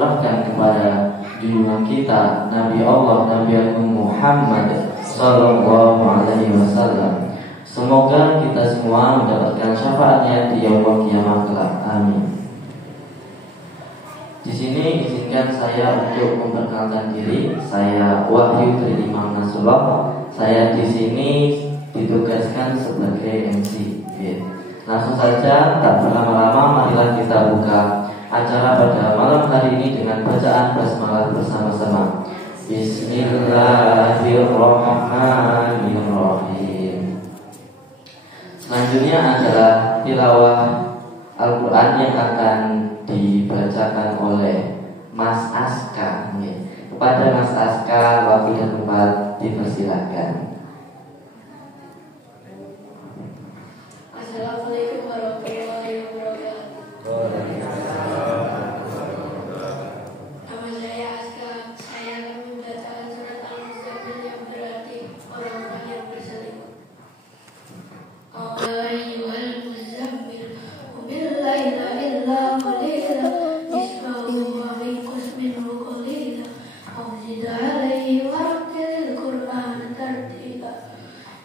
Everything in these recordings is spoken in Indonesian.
Bahkan kepada junjungan kita Nabi Allah Nabi Agung Muhammad Sallallahu Alaihi Wasallam. Semoga kita semua mendapatkan syafaatnya di yaumul kiamat kelak. Amin. Di sini izinkan saya untuk memperkenalkan diri. Saya Wahyu dari Imam Nasrullah. Saya di sini ditugaskan sebagai MC. Langsung saja, tak berlama-lama, marilah kita buka acara pada malam hari ini dengan bacaan basmalah bersama-sama. Bismillahirrahmanirrahim. Selanjutnya adalah tilawah Al-Quran yang akan dibacakan oleh Mas Aska. Kepada Mas Aska, waktu dan tempat dipersilakan. Assalamualaikum warahmatullahi wabarakatuh. Nama saya Aska. Saya akan membacakan surat Al-Muzammil yang berarti orang-orang yang berselimut. Ayyuhal muzammil qumil laila illa qalila nisfahu wa inqus minhu qalila aw zid alayhi warattilil qur'ana tartila.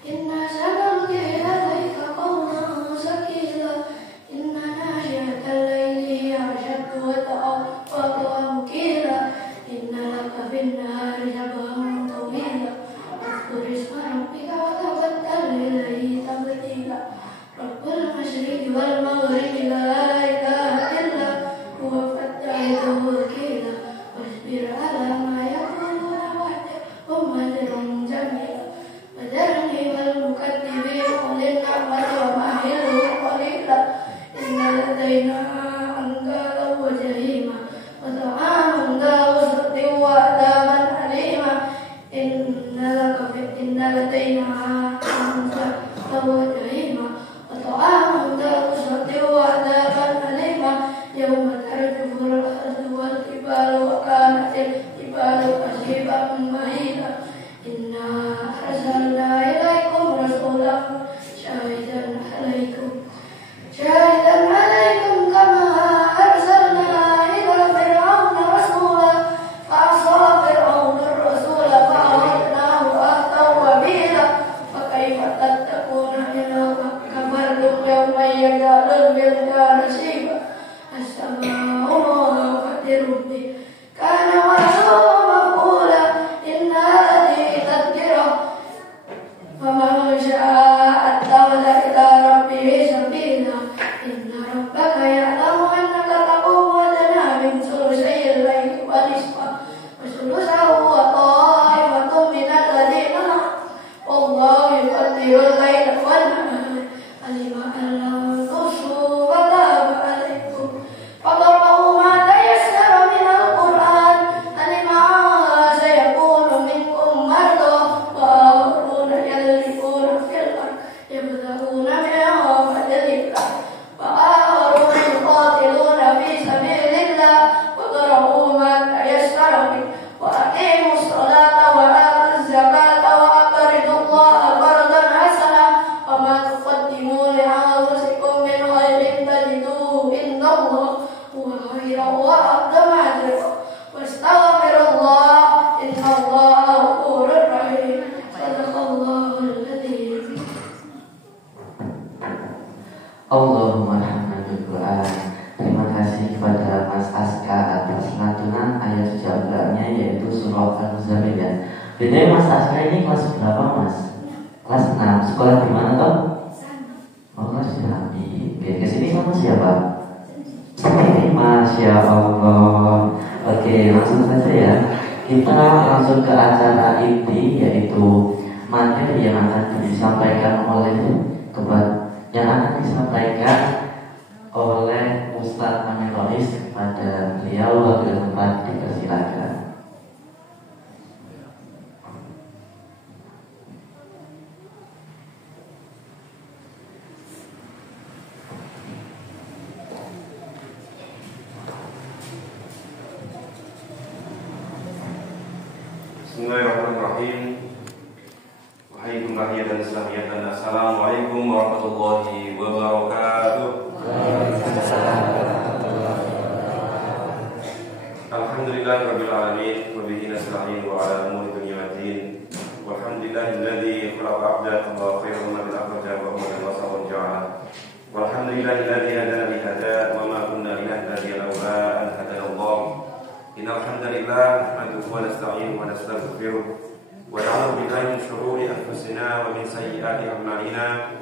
Inna sanulqi alayka qawlan sakila. Inna nashi'atal layli hiya ashaddu wat'an qila. Inna laka fin nahari sabhan tawila. Wadhkur isma rabbika wa tabattal ilayhi tabtila. Rabbul masyriqi wal maghribi la ilaha illa huwa fattabi'hu qila. Wasbir ala ma yaquluna wahdhirhum hajran jamila. Wadarni wal mukaththibina qulil a'mal wa mahilhum qalila. Inna ladaina ankalan wa jahima wa ta'aman dha wasati wa adaban alima. Inna ladaina ankalan wa jahima wa ta'aman dha wasati wa adaban alima. Yawma tarjufu al-ardu wal jibalu wa kanatil jibalu kasiban mahila. Inna arsalna ilaikum rasulan syahidan alaikum kama arsalna ila fir'auna rasula fa'asa fir'auna rasula fa'akhadnahu akhdan wabila. Fa kaifa tattaquna in kafartum yawman yaj'alul wildana shiba. As-sama'u fatirun bi kana wa'duhu maf'ula. Inna hadhihi tadhkirah faman sha'a ittakhadha ila rabbihi sabila. Inna rabbaka ya'lamu annaka taqumu adna min thuluthay al-layli wa nisfahu wa thuluthahu wa ta'ifatun min alladhina wallahu yuqaddiru al-layla wan-nahara alima an lam tuhsu fataba alaykum faqra'u ma tayassara min al-Qur'an alima sayakunu minkum marda wa akharuna yadribuna fil ard yabtaguna min fadlillah wa akharuna yuqatiluna fi sabilillah faqra'u ma tayassara min wa aqimus salata wa atuz zakata wa aqridullaha qardan hasana wa ma tuqaddimu li anfusikum min khairin tajiduhu indallahi huwa khairan wa a'zama ajra wastaghfirullah innallaha ghafurur rahim. Sadaqallahul adzim. Allahumma rahmatul Quran. Terima kasih kepada Mas Aska atas lantunan ayat suci Al-Qur'annya, yaitu surah Al-Muzammil. Jadi Mas Aska ini kelas berapa, Mas? Kelas 6. Sekolah di mana toh? Oh, kelas Jami. Oke, kesini sama siapa? Sendiri. Masya Allah. Oke, langsung saja ya. Kita langsung ke acara inti, yaitu materi yang akan disampaikan oleh Ustadz Amin Rois. Kepada beliau waktu dan tempat dipersilakan. Bismillahirrahmanirrahim. Wahai Jum'ahiyah dan Islamiyah dan Assalamualaikum warahmatullahi wabarakatuh. Alhamdulillahirabbil alamin wa bihi nasta'in wa ala umuri dunya waddin. Walhamdulillahilladzi khalaqa 'abdan wa khairu ma akhraja wa huwa al-wasawul ja'ala. Walhamdulillahilladzi hadana li hada wa ma kunna linahtadiya laula an hadana Allah. Innal hamdalillah nahmaduhu wa nasta'inuhu wa nastaghfiruh wa na'udzu billahi min shururi anfusina wa min sayyiati a'malina.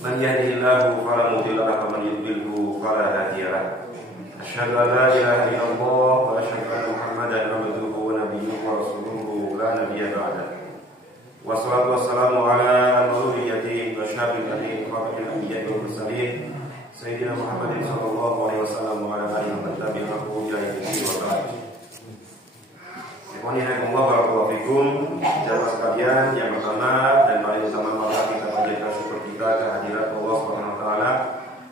Man yahdihillahu fala mudilla lahu wa man yudlilhu fala hadiya lahu. Asyhadu an la ilaha illallah wa asyhadu anna Muhammadan abduhu wa nabiyyuhu wa rasuluhu la nabiyya ba'da. Wassalatu wassalamu ala al-nuriyati wa syafi'il amin wa bil anbiya'i wal mursalin sayyidina Muhammadin sallallahu alaihi wasallam wa ala alihi wa tabi'ahu ila yaumil wa ba'd. Assalamualaikum warahmatullahi wabarakatuh. Jamaah sekalian, yang pertama dan paling utama mari kita panjatkan syukur kita kehadirat Allah Subhanahu wa taala.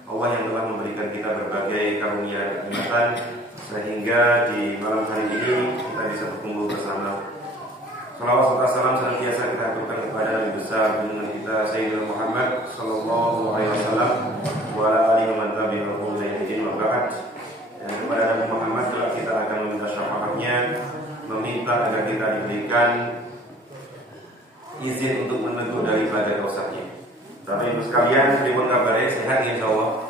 Allah yang telah memberikan kita berbagai karunia dan kenikmatan sehingga di malam hari ini kita bisa berkumpul bersama. Salawat serta salam senantiasa kita aturkan kepada Nabi besar junjungan kita Sayyidina Muhammad sallallahu alaihi wasallam wa ala alihi wa man tabi'ahu ila yaumil wa ba'd. Dan kepada Nabi Muhammad telah kita akan meminta syafaatnya, meminta agar kita diberikan izin untuk meneguh daripada dosanya. Tapi ibu sekalian, seribun kabarnya sehat insya Allah.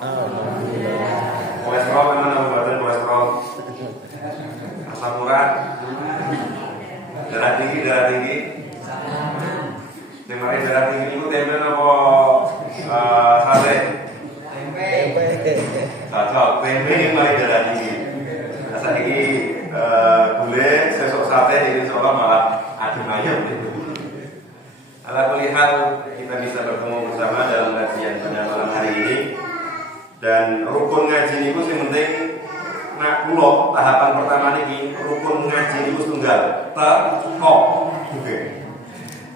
Kolesterol mana badan kolesterol? Asam urat, darah tinggi. Kemarin darah tinggi itu tempe apa sate? Tempe. Cocok. Tempe yang mari darah tinggi. Asal ini gule, sesok sate ini insya Allah malah adem ayam. Ala kulli hal kita bisa bertemu bersama dalam kajian pada malam hari ini. Dan rukun ngaji niku sing penting nak kula tahapan pertama niki rukun ngaji niku tunggal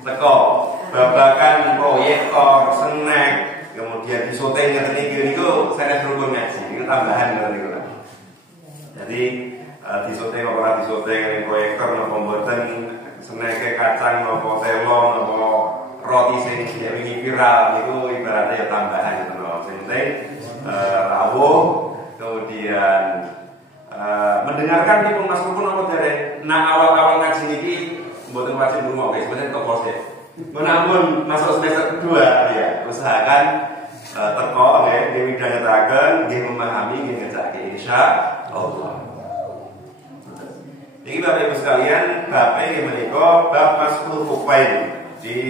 teko babakan proyektor snack kemudian disoting ngeten iki niku sanes rukun ngaji niku tambahan ngoten niku. Jadi disoting ora disoting proyektor napa mboten snack kacang napa telon napa roti sing wingi viral niku ibaratnya ya tambahan gitu loh. Sing penting rawuh kemudian mendengarkan di Mas Rukun apa derek. Nah awal-awal ngaji niki mboten wajib lunga guys, sebenarnya teko sih. Menamun masuk semester kedua ya usahakan teko nggih diwidhanetaken, nggih memahami, nggih ngejake insyaallah. Ini Bapak Ibu sekalian, Bapak ini menika bab Mas'ul Khufain. Di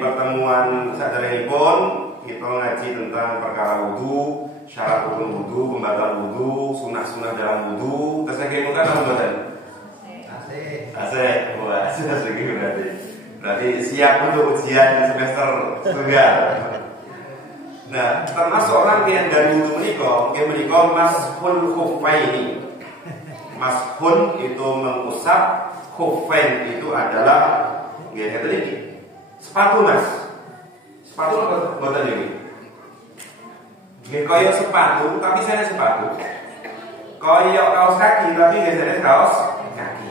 pertemuan saderengipun kita ngaji tentang perkara wudu, syarat rukun wudu, pembatal wudu, sunah-sunah dalam wudu. Terus lagi muka apa mboten? Asik. Wah, asik berarti. Berarti siap untuk ujian semester tunggal. Nah, termasuk rangkaian dari wudu menika, menika Mas'ul Khufaini. Mas'ul itu mengusap, khufain itu adalah nggih ngeten iki. Sepatu Mas. Sepatu apa mboten iki? Nggih kaya sepatu, tapi saya sepatu. Kaya kaos kaki, tapi nggih saya kaos kaki.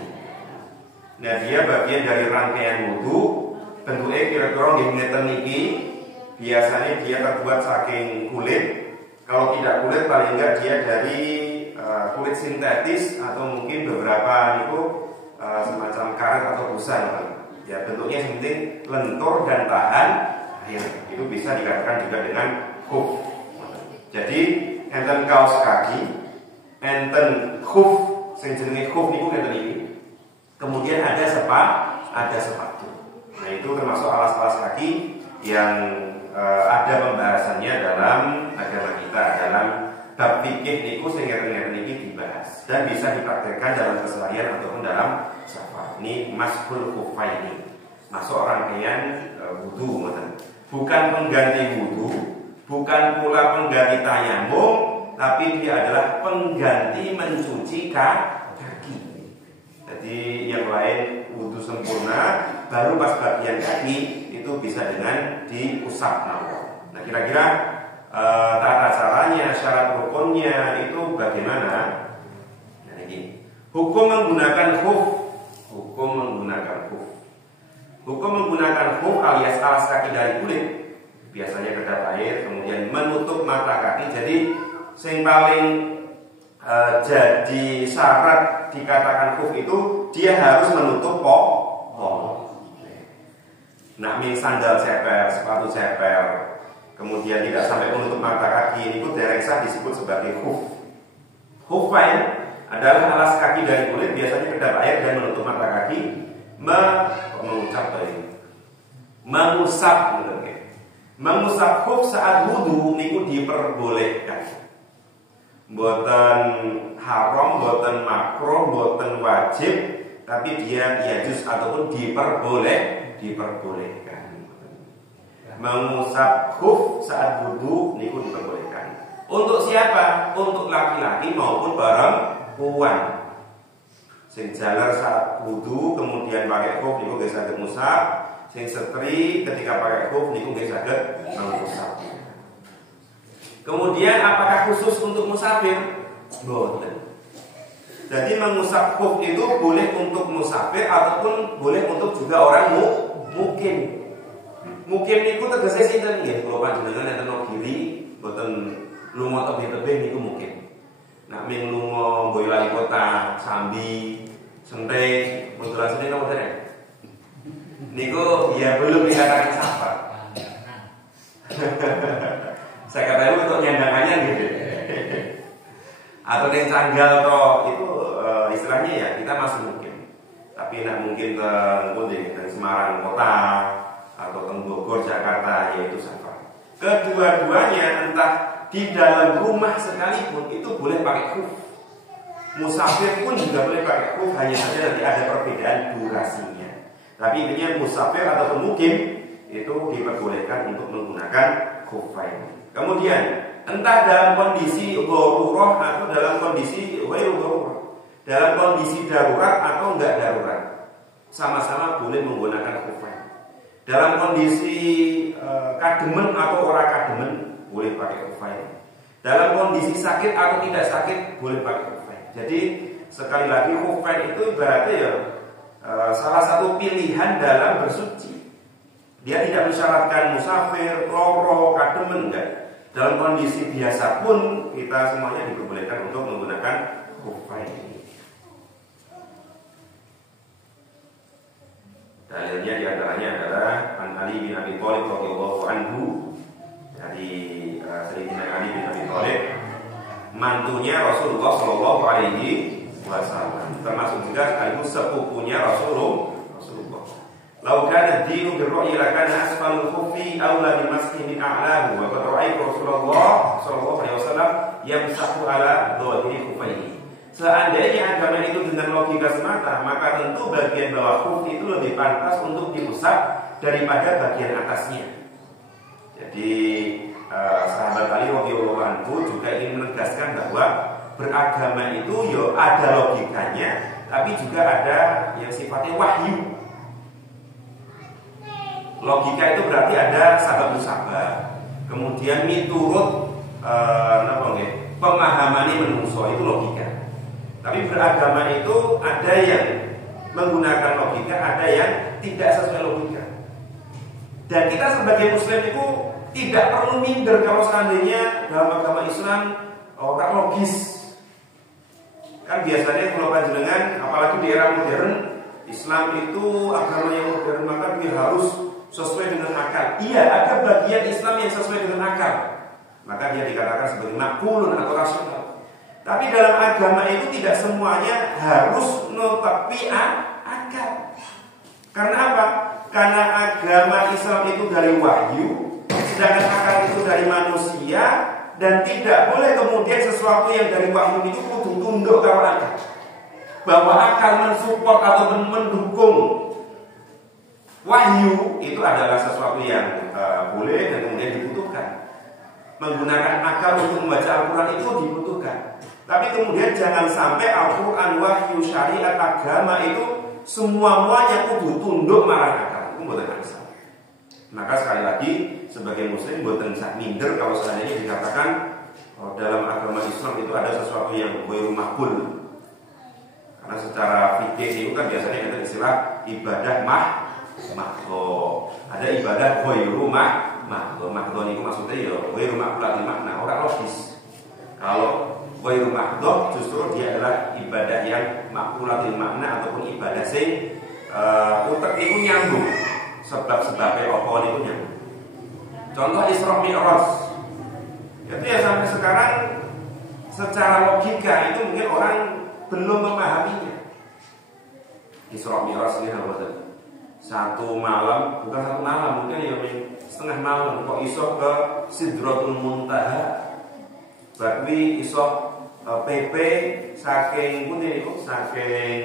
Nah, dia bagian dari rangkaian wudu. Bentuknya kira-kira nggih ngeten iki. Biasanya dia terbuat saking kulit. Kalau tidak kulit paling enggak dia dari kulit sintetis atau mungkin beberapa itu semacam karet atau busa. Ya bentuknya yang penting lentur dan tahan air. Itu bisa dikatakan juga dengan khuf. Jadi enten kaos kaki, enten khuf, sing jenenge khuf niku ngeten iki. Kemudian ada sepatu. Nah itu termasuk alas-alas kaki yang ada pembahasannya dalam agama kita dalam bab fikih niku sing ngeten-ngeten iki dibahas dan bisa dipraktekkan dalam keseharian ataupun dalam safar. Ini Mas'ul Khufaini. Masuk rangkaian wudu ngoten. Bukan pengganti wudu, bukan pula pengganti tayamum, tapi dia adalah pengganti mencuci kaki. Jadi yang lain wudu sempurna, baru pas bagian kaki itu bisa dengan diusap. Nah, kira-kira tata caranya, syarat rukunnya itu bagaimana? Nah, ini hukum menggunakan khuf. Hukum menggunakan khuf alias alas kaki dari kulit, biasanya kedap air, kemudian menutup mata kaki. Jadi yang paling jadi syarat dikatakan khuf itu dia harus menutup pol. Nak ming sandal ceper, sepatu ceper, kemudian tidak sampai menutup mata kaki, ini pun direksa disebut sebagai khuf. Khufain adalah alas kaki dari kulit, biasanya kedap air dan menutup mata kaki, mengusap khuf saat wudu niku diperbolehkan. Boten haram, boten makruh, boten wajib, tapi dia yajuz ataupun diperbolehkan. Mengusap khuf saat wudu niku diperbolehkan. Untuk siapa? Untuk laki-laki maupun perempuan. Sing jalar saat wudu kemudian pakai khuf niku nggih saged ngusap. Sing setri ketika pakai khuf niku nggih saged mengusap. Kemudian apakah khusus untuk musafir? Boleh. Jadi mengusap khuf itu boleh untuk musafir ataupun boleh untuk juga orang mukim. Mukim niku tegese sinten nggih? Kula panjenengan enten giri boten lunga tebih-tebih niku mukim. Nak ming lunga Boyolali kota, Sambi, Sentek, modulasinya napa derek? Niku ya belum dikatakan safar. Saya katakan untuk nyandangannya gitu. Atau yang canggal toh itu istilahnya ya kita masih mungkin. Tapi nak mungkin ke Semarang kota atau ke Bogor Jakarta yaitu safar. Kedua-duanya entah di dalam rumah sekalipun itu boleh pakai khuf. Musafir pun juga boleh pakai khuf, hanya saja nanti ada perbedaan durasinya. Tapi intinya musafir ataupun mukim itu diperbolehkan untuk menggunakan khufain. Kemudian entah dalam kondisi darurah atau dalam kondisi ghairu darurah, dalam kondisi darurat atau enggak darurat, sama-sama boleh menggunakan khufain. Dalam kondisi kademen atau ora kademen boleh pakai khufain. Dalam kondisi sakit atau tidak sakit boleh pakai khufain. Jadi sekali lagi khufain itu ibaratnya ya salah satu pilihan dalam bersuci. Dia tidak mensyaratkan musafir, loro, kademen enggak. Dalam kondisi biasa pun kita semuanya diperbolehkan untuk menggunakan khufain ini. Dalilnya diantaranya adalah An Ali bin Abi Thalib radhiyallahu anhu, dari Sayyidina Ali bin Abi Thalib, mantunya Rasulullah Shallallahu Alaihi Wasallam, termasuk juga sekaligus sepupunya Rasulullah. Lau kana ad-dinu bir-ra'yi lakana asfalul khuffi aula bimasih min a'lahu wa qad ra'aytu Rasulullah sallallahu alaihi wasallam yamsahu ala dhahiri khuffaihi. Seandainya agama itu dengan logika semata, maka tentu bagian bawah khuf itu lebih pantas untuk diusap daripada bagian atasnya. Jadi sahabat Ali radhiyallahu anhu juga ingin menegaskan bahwa beragama itu yo ada logikanya, tapi juga ada yang sifatnya wahyu. Logika itu berarti ada sabab musabab, kemudian miturut pemahaman menungso itu logika. Tapi beragama itu ada yang menggunakan logika, ada yang tidak sesuai logika. Dan kita sebagai muslim itu tidak perlu minder kalau seandainya dalam agama Islam orang logis. Kan biasanya kalau panjenengan, apalagi di era modern, Islam itu agama yang modern, maka dia harus sesuai dengan akal. Iya, ada bagian Islam yang sesuai dengan akal, maka dia dikatakan sebagai makulun atau rasional. Tapi dalam agama itu tidak semuanya harus netepi akal. Karena apa? Karena agama Islam itu dari wahyu, sedangkan akal itu dari manusia, dan tidak boleh kemudian sesuatu yang dari wahyu itu kudu tunduk karo akal. Bahwa akal mensupport atau mendukung wahyu itu adalah sesuatu yang boleh dan kemudian dibutuhkan. Menggunakan akal untuk membaca Al-Quran itu dibutuhkan. Tapi kemudian jangan sampai Al-Quran, wahyu, syariat, agama itu semua-muanya kudu tunduk marang akal. Itu bukan asal. Maka sekali lagi sebagai muslim boten sak minder kalau seandainya dikatakan dalam agama Islam itu ada sesuatu yang ghairu makul. Karena secara fikih itu kan biasanya ada istilah ibadah mahdoh. Ada ibadah ghairu mahdoh. Mahdoh itu maksudnya ya ghairu makul makna orang logis. Kalau ghairu mahdhah, justru dia adalah ibadah yang maqulatil makna ataupun ibadah sing utek iku nyambung. Sebab-sebabnya apa niku nyambung. Contoh Isra Mi'raj. Itu ya sampai sekarang secara logika itu mungkin orang belum memahaminya. Isra Mi'raj ini apa tadi? Satu malam, bukan satu malam, mungkin ya setengah malam kok iso ke Sidratul Muntaha. Berarti iso PP saking pundi niku, saking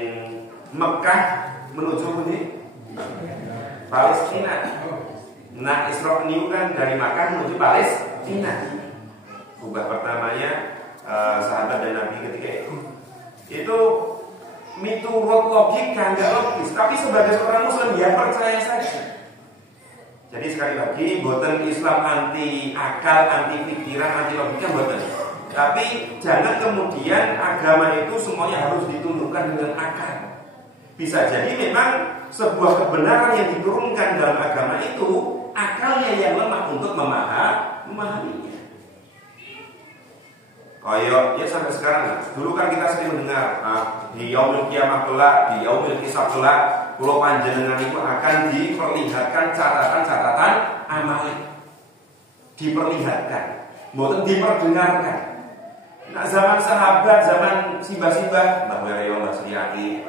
Mekah menuju pundi? Palestina. Nah, Isra niku kan dari Makkah menuju Palestina. Kubah pertamanya sahabat dan Nabi ketika itu miturut logika nggak logis, tapi sebagai seorang Muslim dia percaya saja. Jadi sekali lagi, boten Islam anti akal, anti pikiran, anti logika boten. Tapi jangan kemudian agama itu semuanya harus ditundukkan dengan akal. Bisa jadi memang sebuah kebenaran yang diturunkan dalam agama itu akalnya yang lemah untuk memahaminya. Kayak ya sampai sekarang, dulu kan kita sering mendengar di yaumil kiamah kelak, di yaumil hisab kelak, kula panjenengan itu akan diperlihatkan catatan-catatan amal. Diperlihatkan, mboten diperdengarkan. Nah, zaman sahabat, zaman simbah-simbah, Mbah Wirayo, Mbah Suryati,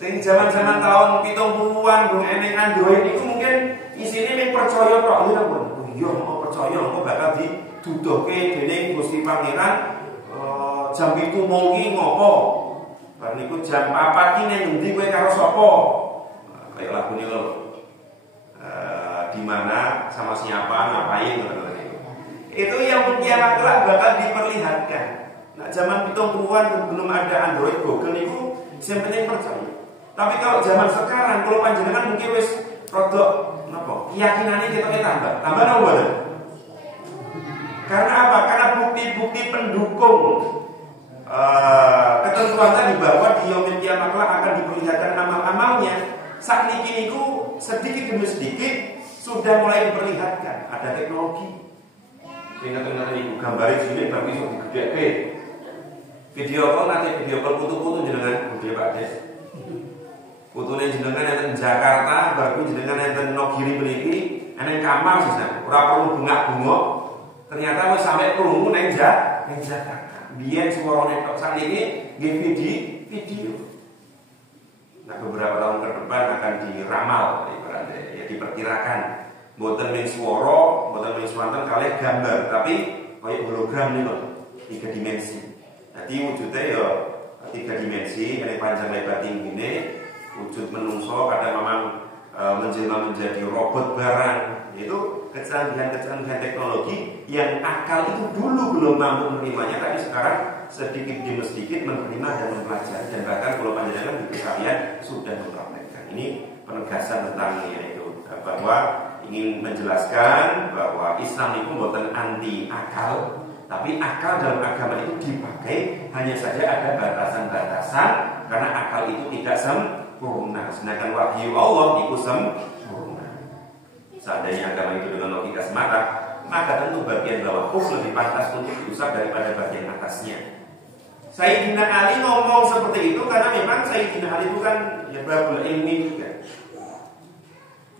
sing zaman-zaman tahun 70-an bung eneng Android itu mungkin isine ning percaya tok lho pun. Oh iya, mau percaya kok bakal diduduhke dening Gusti Pangeran jam 7 wengi ngopo. Bar niku jam 4 ki ning endi kowe karo sapa? Kayak lagune lho. Di mana sama siapa ngapain gitu. Itu yang kiamat kelak bakal diperlihatkan. Nah, zaman 70-an belum ada Android Google niku sing penting percaya. Tapi kalau zaman sekarang, kalau panjenengan mungkin wis rodok napa? Keyakinannya kita tambah napa mboten? Karena apa? Karena bukti-bukti pendukung ketentuan tadi bahwa di yaumil kiamah akan diperlihatkan amal-amalnya. Saat niki niku sedikit demi sedikit sudah mulai diperlihatkan. Ada teknologi. Ingat-ingat niku gambare cilik tapi iso digedhekke. Video call nanti video call putu-putu jenengan gede Pak Des. Putune jenengan enten Jakarta, baru jenengan enten Nogiri mriki, enten kamar sisan. Ora perlu bunga-bunga. Ternyata wis sampai krungu ning Jakarta. Biyen suarane tok sakniki nggih video. Nah, beberapa tahun ke depan akan diramal ibaratnya ya diperkirakan. Mboten ning swara, mboten ning swanten kalih gambar, tapi kaya hologram niku 3 dimensi. Jadi wujudnya ya 3 dimensi, ini panjang lebar tinggine. Wujud menungso kadang memang menjelma menjadi robot barang. Itu kecanggihan-kecanggihan teknologi yang akal itu dulu belum mampu menerimanya, tapi sekarang sedikit demi sedikit menerima dan mempelajari. Dan bahkan kalau panjenengan di kalian sudah mempraktekkan. Ini penegasan tentang yaitu bahwa ingin menjelaskan bahwa Islam itu bukan anti akal, tapi akal dalam agama itu dipakai hanya saja ada batasan-batasan karena akal itu tidak sempurna. Sedangkan wahyu Allah itu sempurna. Seandainya agama itu dengan logika semata, maka tentu bagian bawah lebih pantas untuk diusap daripada bagian atasnya. Sayyidina Ali ngomong seperti itu karena memang Sayyidina Ali itu kan ya babul ilmi juga.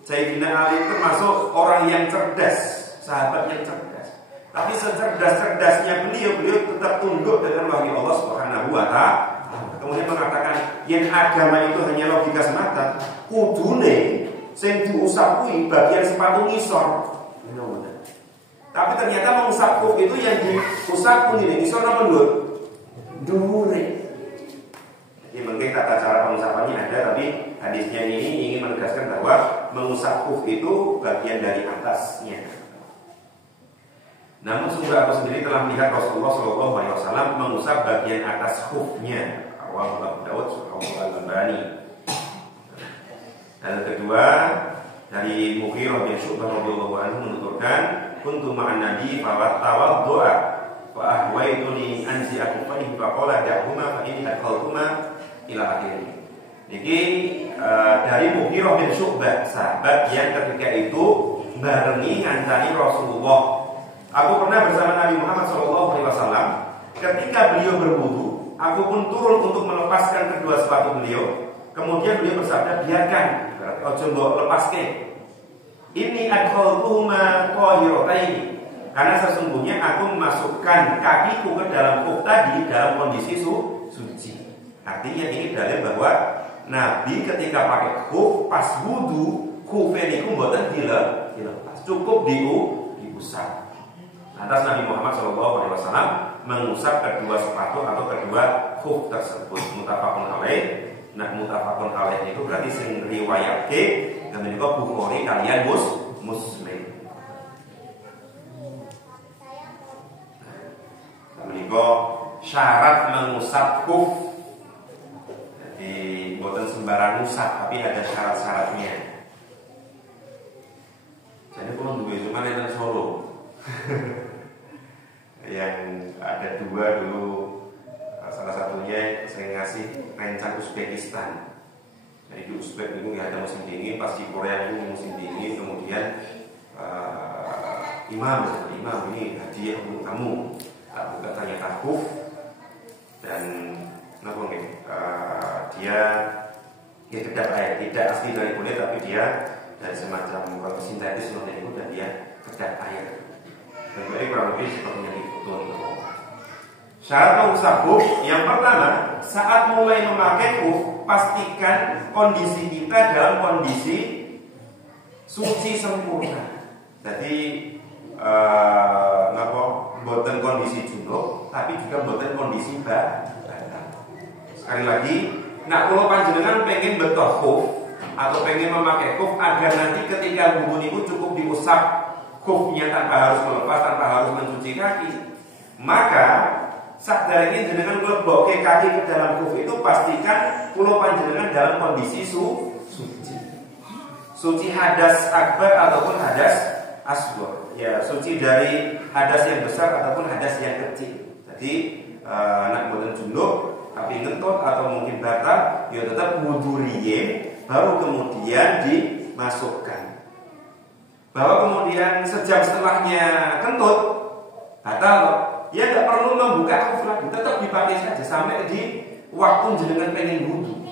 Sayyidina Ali termasuk orang yang cerdas, sahabat yang cerdas. Tapi secerdas-cerdasnya beliau tetap tunduk dengan wahyu Allah Subhanahu wa ta'ala. Kemudian mengatakan yang agama itu hanya logika semata, kudune sing diusap kuwi bagian sepatu ngisor. Tapi ternyata mengusap kuf itu yang diusap kuwi ngisor apa dhuwur? Dhuwure. Jadi mungkin tata cara pengusapannya ada, tapi hadisnya ini ingin menegaskan bahwa mengusap kuf itu bagian dari atasnya. Namun sungguh aku sendiri telah melihat Rasulullah SAW mengusap bagian atas kufnya. Rawahu Abu Dawud, Rawahu Al-Albani. Dan kedua dari Mughirah bin Syu'bah radhiyallahu anhu menuturkan, kuntu ma'an nabi fawaddu'a fa ahwaytuni anzi akufaihi fa qala da'huma fa inni adkhaltuma ila akhirih. Jadi dari Mughirah bin Syu'bah, sahabat yang ketika itu barengi ngancani Rasulullah. Aku pernah bersama Nabi Muhammad SAW Ketika beliau berwudu, aku pun turun untuk melepaskan kedua sepatu beliau. Kemudian beliau bersabda, biarkan, ojo mbok lepaske. Ini adkhaltuhuma tahirataini. Karena sesungguhnya aku memasukkan kakiku ke dalam khuf tadi dalam kondisi suci. Artinya ini dalil bahwa Nabi ketika pakai khuf pas wudu, khufnya niku mboten dilepas, cukup diusap. Atas Nabi Muhammad SAW mengusap kedua sepatu atau kedua khuf tersebut. Muttafaqun alaih. Nah, muttafaqun alaih itu berarti sing riwayatke dan menika Bukhari kalian Muslim. Menika syarat mengusap khuf. Jadi bukan sembarang usap, tapi ada syarat-syaratnya. Jadi kalau dua cuma di Solo. Yang ada dua dulu, salah satunya saya ngasih rencang Uzbekistan. Jadi di Uzbek itu nggak ada musim dingin, pas di Korea itu musim dingin. Kemudian imam ini hadiah untuk kamu. Tak buka tanya takuf dan kenapa nih? Dia kedap air, tidak asli dari kulit tapi dia dari semacam produk sintetis seperti itu dan dia kedap air. Dan ini kurang lebih seperti yang difoto. Syarat mengusap khuf yang pertama, saat mulai memakai khuf, pastikan kondisi kita dalam kondisi suci sempurna. Jadi boten kondisi junub, tapi juga boten kondisi badan. Sekali lagi, nak kalau panjenengan pengen betul khuf atau pengen memakai khuf agar nanti ketika wudu niku cukup diusap khufnya tanpa harus melepas, tanpa harus mencuci kaki, maka sadar ini jenengan mlebokke kaki ke dalam khuf itu pastikan kula panjenengan dalam kondisi suci hadas akbar ataupun hadas asghar. Ya, suci dari hadas yang besar ataupun hadas yang kecil. Jadi nak boten junub tapi ngentut atau mungkin batal, ya tetap wudu riyin baru kemudian dimasukkan. Bahwa kemudian sejam setelahnya kentut batal, ya nggak perlu membuka khuf lagi, tetap dipakai saja sampai di waktu jenengan pengen wudu.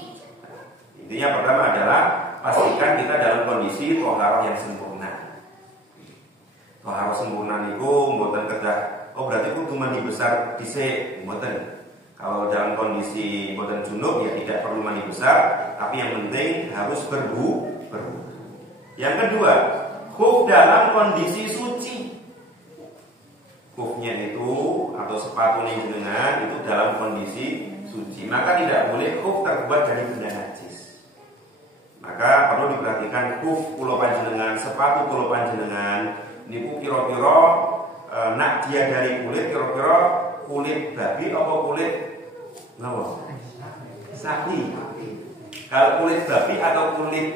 Intinya pertama adalah pastikan kita dalam kondisi thaharah yang sempurna. Thaharah sempurna niku mboten kedah, oh berarti kudu mandi besar dhisik, mboten. Kalau dalam kondisi mboten junub ya tidak perlu mandi besar, tapi yang penting harus berwudu. Yang kedua, khuf dalam kondisi suci. Khufnya itu atau sepatu jenengan itu dalam kondisi suci, maka tidak boleh khuf terbuat dari benda najis. Maka perlu diperhatikan khuf kula panjenengan, sepatu kula panjenengan niku kira-kira nak dia dari kulit kira-kira kulit babi apa kulit sapi. Kalau kulit babi atau kulit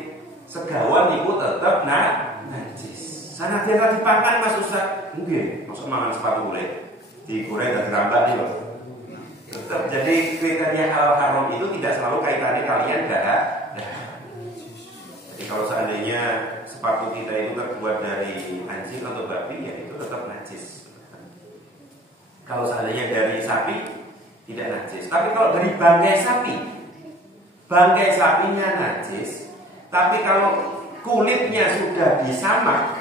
segawan niku tetap najis. Sana dia tadi dipakan Mas Ustaz. Mungkin masuk makan sepatu kulit digoreng dan dirambak nih loh. Tetap jadi kriteria halal haram itu tidak selalu kaitannya kalian Jadi kalau seandainya sepatu kita itu terbuat dari anjing atau babi, ya itu tetap najis. Kalau seandainya dari sapi, tidak najis. Tapi kalau dari bangkai sapinya najis. Tapi kalau kulitnya sudah disamak,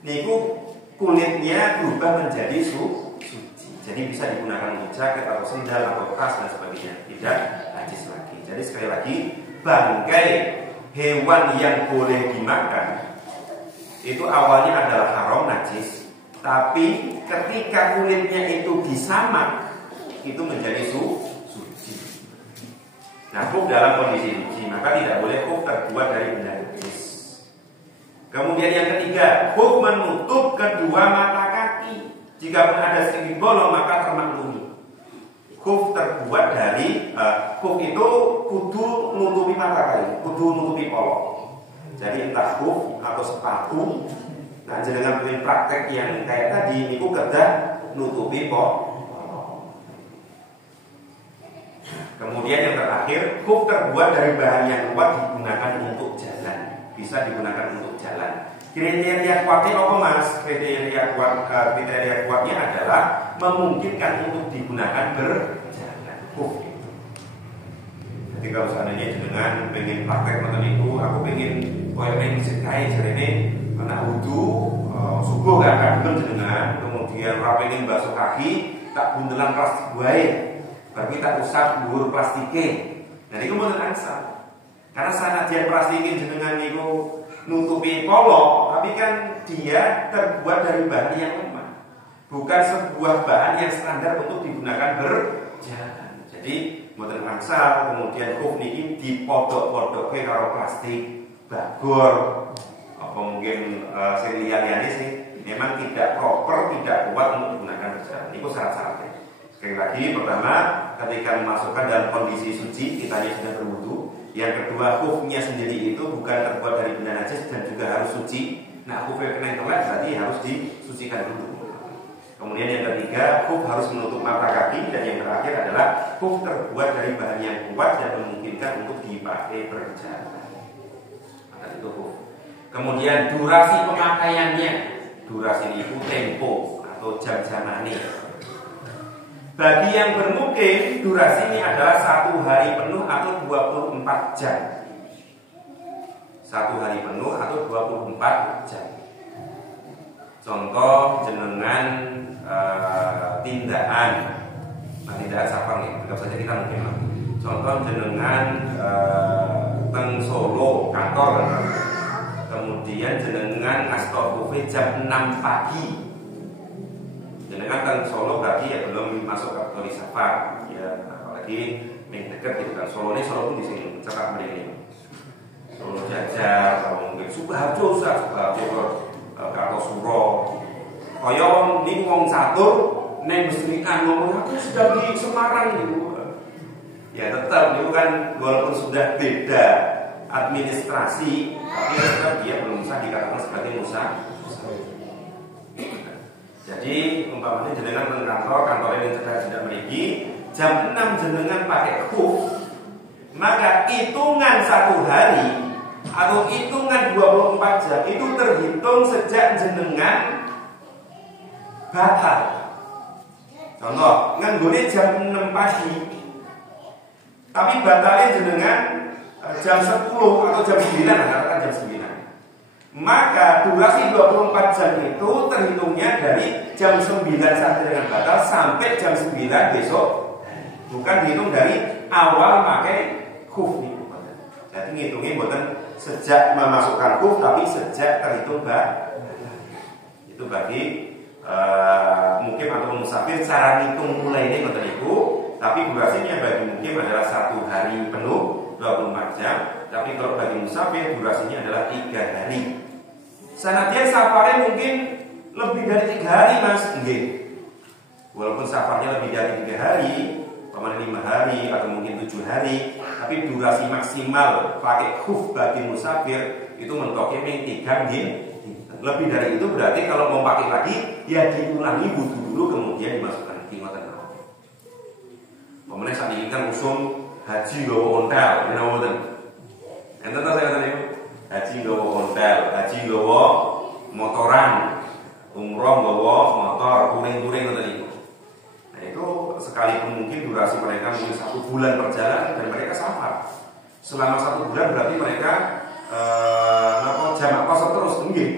niku kulitnya berubah menjadi suci. Jadi bisa digunakan untuk jaket atau sendal atau tas dan sebagainya. Tidak najis lagi. Jadi sekali lagi, bangkai hewan yang boleh dimakan itu awalnya adalah haram najis, tapi ketika kulitnya itu disamak itu menjadi suci. Nah, khuf dalam kondisi suci, maka tidak boleh khuf terbuat dari benda najis. Kemudian yang ketiga, khuf menutup kedua mata kaki. Jika pun ada sedikit bolong maka termaklumi. Khuf terbuat dari khuf itu kudu nutupi mata kaki, kudu nutupi polok. Jadi entah khuf atau sepatu. Nah, jenengan punya praktek yang kayak tadi niku kedah nutupi polok. Kemudian yang terakhir, khuf terbuat dari bahan yang kuat digunakan untuk jalan. Bisa digunakan untuk jalan. Kriteria kuatnya apa Mas? Kriteria kuatnya adalah memungkinkan untuk digunakan berjalan. Jadi kalau seandainya dengan pengen praktek nonton itu, aku pengen koyo ning sekai jarene anak wudu subuh gak kadung jenengan, kemudian ora pengen basuh kaki, tak bundelan plastik wae. Bagi tak usap dhuwur plastike. Nah niku mboten angsal. Karena sanajan plastike jenengan niku nutupi kolok, tapi kan dia terbuat dari bahan yang lemah, bukan sebuah bahan yang standar untuk digunakan berjalan. Jadi mboten angsal, kemudian kuf niki dipodok-podokke karo plastik bagor, apa mungkin sing liyane sih memang tidak proper, tidak kuat untuk digunakan berjalan. Itu syarat-syaratnya. Sekali lagi, pertama, ketika memasukkan dalam kondisi suci, kita sudah berwudu. Yang kedua, kufnya sendiri itu bukan terbuat dari benda najis dan juga harus suci. Nah, kuf yang kena telak berarti harus disucikan dulu. Kemudian yang ketiga, kuf harus menutup mata kaki. Dan yang terakhir adalah kuf terbuat dari bahan yang kuat dan memungkinkan untuk dipakai berjalan. Maka itu kuf. Kemudian durasi pemakaiannya, durasi itu tempo atau jam-jamane. Bagi yang bermukim, durasi ini adalah 1 hari penuh atau 24 jam. 1 hari penuh atau 24 jam. Contoh jenengan tindakan safar nih, anggap saja kita mungkin. Contoh jenengan teng Solo kantor, kemudian jenengan ngasih buffet jam 6 pagi. Jenengan kan Solo berarti ya belum masuk kategori safar, ya apalagi yang dekat gitu kan. Solo pun di sini cekak begini. Solo Jajar, atau mungkin Sukoharjo, Kartosuro. Koyo ning wong catur neng Besrikan ngomong aku sudah di Semarang gitu. Ya tetap itu kan walaupun sudah beda administrasi, tapi tetap dia belum bisa dikatakan sebagai musa. Jadi umpamanya jenengan ke kantor yang tidak memiliki jam 6 jenengan pakai kuf, maka hitungan 1 hari atau hitungan 24 jam itu terhitung sejak jenengan batal. Contoh, nganggone jam 6 pagi, tapi batalnya jenengan jam 10 atau jam 9, katakan jam 9. Maka durasi 24 jam itu terhitungnya dari jam 9 saat dengan batal sampai jam 9 besok. Bukan dihitung dari awal pakai kuf. Jadi ngitungnya bukan sejak memasukkan kuf, tapi sejak terhitung batal. Itu bagi mukim atau musafir cara ngitung mulai ini itu. Tapi durasinya bagi mukim adalah 1 hari penuh 24 jam. Tapi kalau bagi musafir durasinya adalah 3 hari. Sanadyan safarnya mungkin lebih dari 3 hari Mas. Nggih. Walaupun safarnya lebih dari 3 hari, paman 5 hari atau mungkin 7 hari, tapi durasi maksimal pakai khuf bagi musafir itu mentoknya 3 din. Lebih dari itu berarti kalau mau pakai lagi ya diulangi wudu dulu kemudian dimasukkan di ngoten. Pamannya saat ini kan usum haji gowo ontel, menawa. Enten ta saya tadi haji gowo ontel, haji gowo motoran, umroh gowo motor, touring ngoten niku. Nah itu sekalipun mungkin durasi mereka mungkin 1 bulan perjalanan dan mereka safar. Selama 1 bulan berarti mereka jamak kosong terus nggih.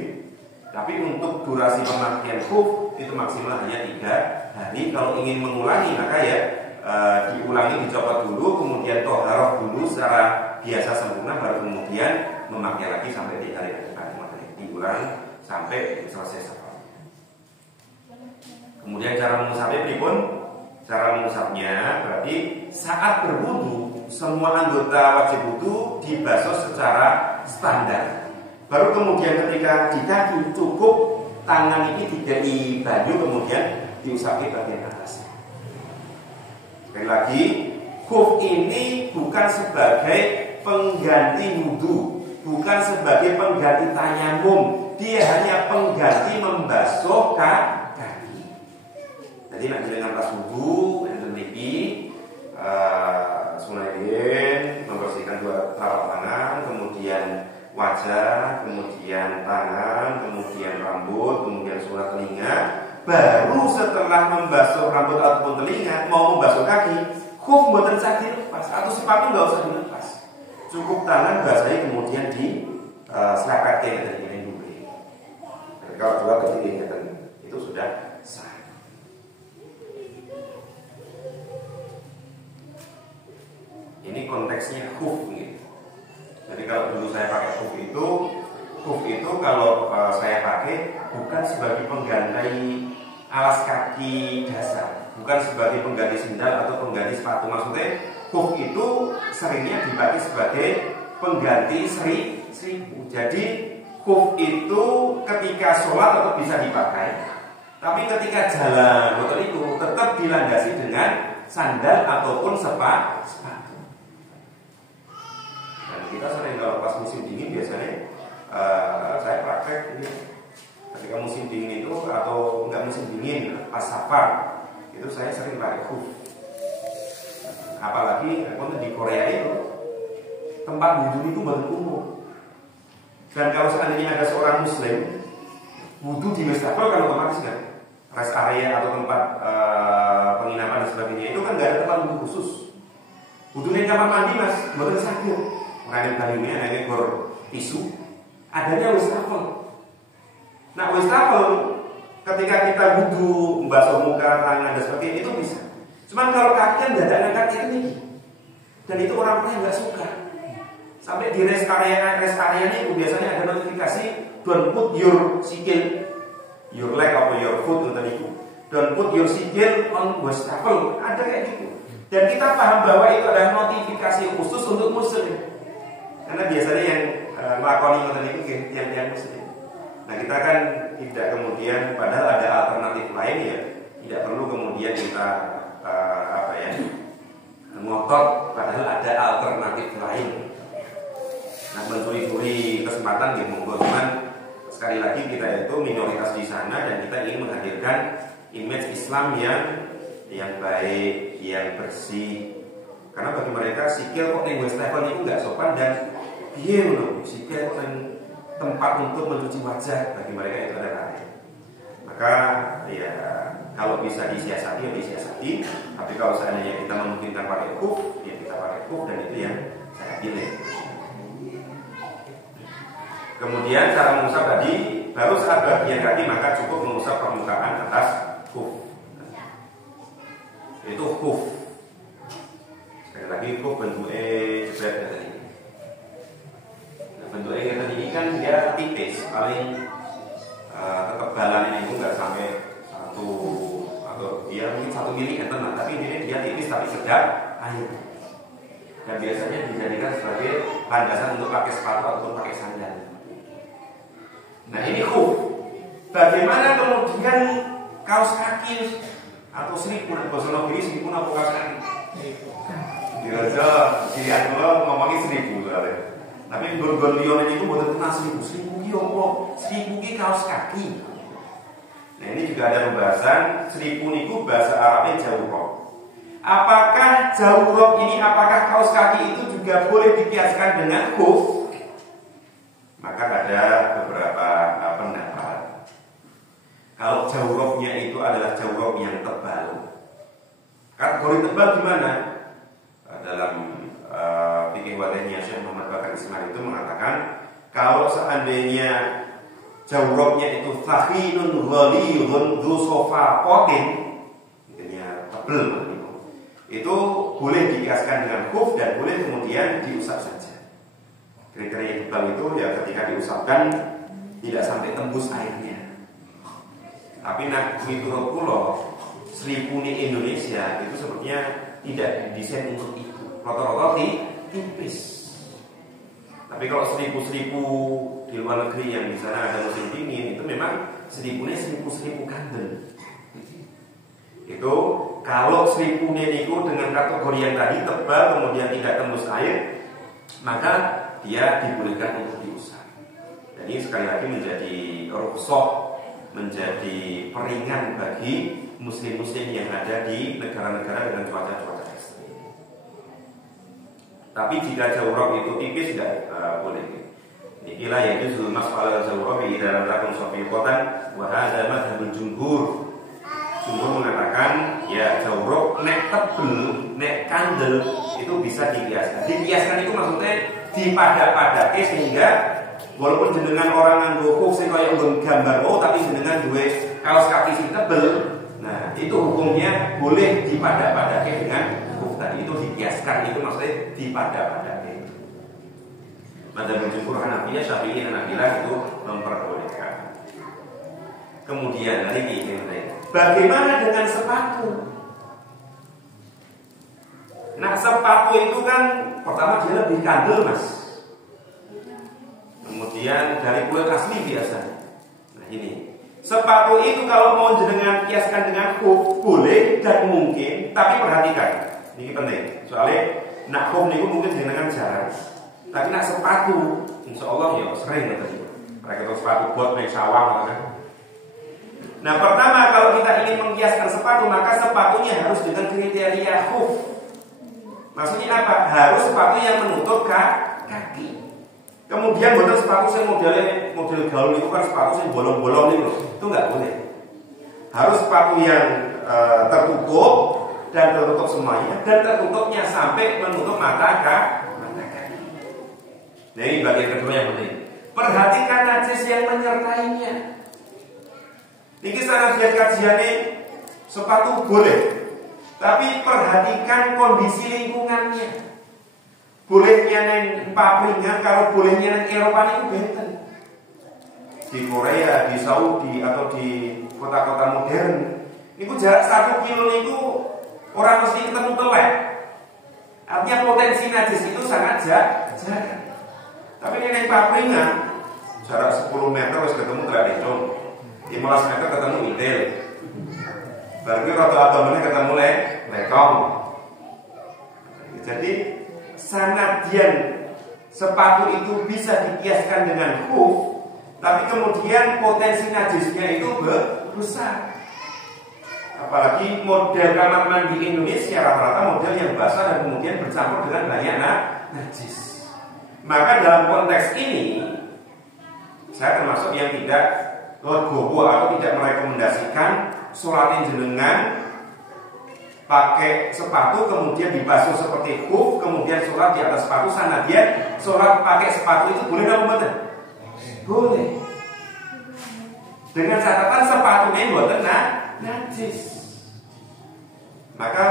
Tapi untuk durasi pemakaian khuf itu maksimal hanya 3 hari. Kalau ingin mengulangi maka ya diulangi, dicopot dulu, kemudian toharoh dulu secara biasa sempurna, baru kemudian memakai lagi sampai 3 hari ke depan. Diulang sampai selesai safar. Kemudian cara mengusapnya pripun? Cara mengusapnya berarti saat berwudu semua anggota wajib wudu dibasuh secara standar. Baru kemudian ketika di kaki cukup tangan ini diberi banyu kemudian diusapi bagian atas. Sekali lagi, khuf ini bukan sebagai pengganti wudu, bukan sebagai pengganti tayamum. Dia hanya pengganti membasuh kaki. Jadi nak dengan tas wudu yang memiliki sunaiin membersihkan 2 telapak tangan, kemudian wajah, kemudian tangan, kemudian rambut, kemudian surat telinga. Baru setelah membasuh rambut ataupun telinga, mau membasuh kaki, khuf mboten usah dilepas atau sepatu nggak usah dilepas. Cukup tangan basahi kemudian di selapatkan dari dulu. Kalau dua ketiga itu sudah sah. Ini konteksnya khuf gitu. Jadi kalau dulu saya pakai khuf itu kalau saya pakai bukan sebagai pengganti alas kaki dasar, bukan sebagai pengganti sendal atau pengganti sepatu. Maksudnya khuf itu seringnya dipakai sebagai pengganti seribu. Jadi khuf itu ketika sholat tetap bisa dipakai, tapi ketika jalan motor itu tetap dilandasi dengan sandal ataupun sepatu. Dan kita sering kalau pas musim dingin biasanya saya praktek ini. Ketika musim dingin itu atau enggak musim dingin pas safar itu saya sering pakai khuf. Apalagi di Korea itu tempat wudhu itu baru umum. Dan kalau seandainya ada seorang muslim wudhu di wastafel kan otomatis kan rest area atau tempat penginapan dan sebagainya itu kan nggak ada tempat wudhu khusus. Wudhu di kamar mandi mas, bukan sakit. Mengenai baliknya, mengenai tisu, adanya wastafel. Nah wastafel ketika kita wudhu, membasuh muka, tangan dan sebagainya itu bisa. Cuman kalau kaki kan nggak ada angkatnya itu tinggi, dan itu orang nggak suka. Sampai di rest area itu biasanya ada notifikasi don't put your sikil, your leg atau your foot untuk itu. Don't put your sikil on wastafel, ada kayak gitu. Dan kita paham bahwa itu adalah notifikasi khusus untuk muslim. Karena biasanya yang melakoni ngoten itu tiang-tiang muslim. Nah kita kan tidak kemudian padahal ada alternatif lain ya, tidak perlu kemudian kita ngotot padahal ada alternatif lain. Nah mencuri-curi kesempatan ya monggo, cuman sekali lagi kita itu minoritas di sana dan kita ingin menghadirkan image Islam yang baik, yang bersih. Karena bagi mereka sikil kok ning wastafel itu enggak sopan dan piye lho, sikil kok tempat untuk mencuci wajah, bagi mereka itu adalah aneh. Maka ya kalau bisa disiasati ya disiasati, tapi kalau seandainya kita memungkinkan pakai khuf ya kita pakai khuf, dan itu yang saya pilih. Kemudian cara mengusap tadi, baru saat bagian kaki maka cukup mengusap permukaan atas khuf. Itu khuf. Sekali lagi khuf bentuknya seperti tadi. Bentuknya tadi ini kan dia tipis, paling ketebalannya itu nggak sampai 1 atau dia mungkin 1 mili enten, tapi ini dia tipis tapi sedap air. Dan biasanya dijadikan sebagai landasan untuk pakai sepatu ataupun pakai sandal. Nah ini khuf. Bagaimana kemudian kaos kaki atau seripun? Bahasa negeri seripun atau kaos kaki? Diraja di Angola ngomongin 1000 soalnya. Tapi gon-gon liyon itu bukan kenal 1000 ki opo? 1000 ki kaos kaki. Nah ini juga ada pembahasan 1000 itu bahasa Arabnya jawrab. Apakah jawrab ini, apakah kaos kaki itu juga boleh dikiaskan dengan khuf? Maka ada beberapa pendapat. Kalau jawrabnya itu adalah jawrab yang tebal. Kategori tebal gimana? Dalam fikih wadahnya Syekh Muhammad Bakar Ismail itu mengatakan kalau seandainya jawrabnya itu thahinun ghalidun dzu safatin, artinya tebal itu boleh dikiaskan dengan khuf dan boleh kemudian diusap saja. Kriteria tebal itu ya ketika diusapkan tidak sampai tembus airnya. Tapi nak miturut kula 1000 di Indonesia itu sebenarnya tidak didesain untuk itu. Rata-rata tipis. Tapi kalau 1000 di luar negeri yang di sana ada musim dingin itu memang 1000-nya 1000 kandel. Itu kalau 1000-nya itu dengan kategori yang tadi tebal kemudian tidak tembus air, maka dia dibolehkan untuk diusap. Jadi sekali lagi menjadi rukhsah, menjadi peringan bagi muslim-muslim yang ada di negara-negara dengan cuaca-cuaca ekstrim. Tapi jika jawrab itu tipis tidak boleh. Ikilah yaitu zulmas ala zawrabi dalam takun sofiqotan wa hadza madhhabul jumhur. Jumhur mengatakan ya jawrok nek tebel, nek kandel itu bisa dikiaskan. Dikiaskan itu maksudnya dipadak-padake sehingga walaupun jenengan orang nganggo khuf sing kaya gambar tapi jenengan duwe kaos kaki sing tebel. Nah, itu hukumnya boleh dipadak-padake dengan khuf tadi, itu dikiaskan, itu maksudnya dipadak-padake. Madzhab jumhur Hanafiyah, Syafi'i, Hanabilah itu memperbolehkan. Kemudian lagi ini, bagaimana dengan sepatu? Nah, sepatu itu kan pertama dia lebih kandel, Mas. Kemudian dari kulit asli biasa. Nah, ini sepatu itu kalau mau jenengan kiaskan dengan khuf boleh dan mungkin, tapi perhatikan, ini penting. Soalnya nak khuf niku mungkin jenengan jarang. Tapi nak sepatu, insya Allah ya sering tadi. Mereka itu sepatu buat naik sawah kan. Nah pertama kalau kita ingin mengkiaskan sepatu maka sepatunya harus dengan kriteria khuf. Maksudnya apa? Harus sepatu yang menutup kaki. Kemudian bukan sepatu yang model gaul itu kan sepatu yang bolong-bolong itu, itu nggak boleh. Harus sepatu yang tertutup dan tertutup semuanya dan tertutupnya sampai menutup mata kaki. Nah ini bagian kedua yang penting. Perhatikan najis yang menyertainya. Ini secara kajian ini sepatu boleh, tapi perhatikan kondisi lingkungannya. Bolehnya neng papringan, kalau bolehnya neng Eropa itu benten. Di Korea, di Saudi atau di kota-kota modern, itu jarak 1 kilo itu orang mesti ketemu telek. Artinya potensi najis itu sangat jarang. Tapi ini yang papringan jarak 10 meter harus ketemu tradision, 15 meter ketemu intel. Berarti rata-rata ketemu lekong. Jadi sanadyan sepatu itu bisa dikiaskan dengan khuf, tapi kemudian potensi najisnya itu besar. Apalagi model kamar mandi Indonesia rata-rata model yang basah dan kemudian bercampur dengan banyak najis. Maka dalam konteks ini saya termasuk yang tidak legowo atau tidak merekomendasikan sholatin jenengan pakai sepatu kemudian dibasuh seperti khuf kemudian sholat di atas sepatu sana dia sholat pakai sepatu itu boleh nggak betul? Boleh. Dengan catatan sepatunya buatan najis. Maka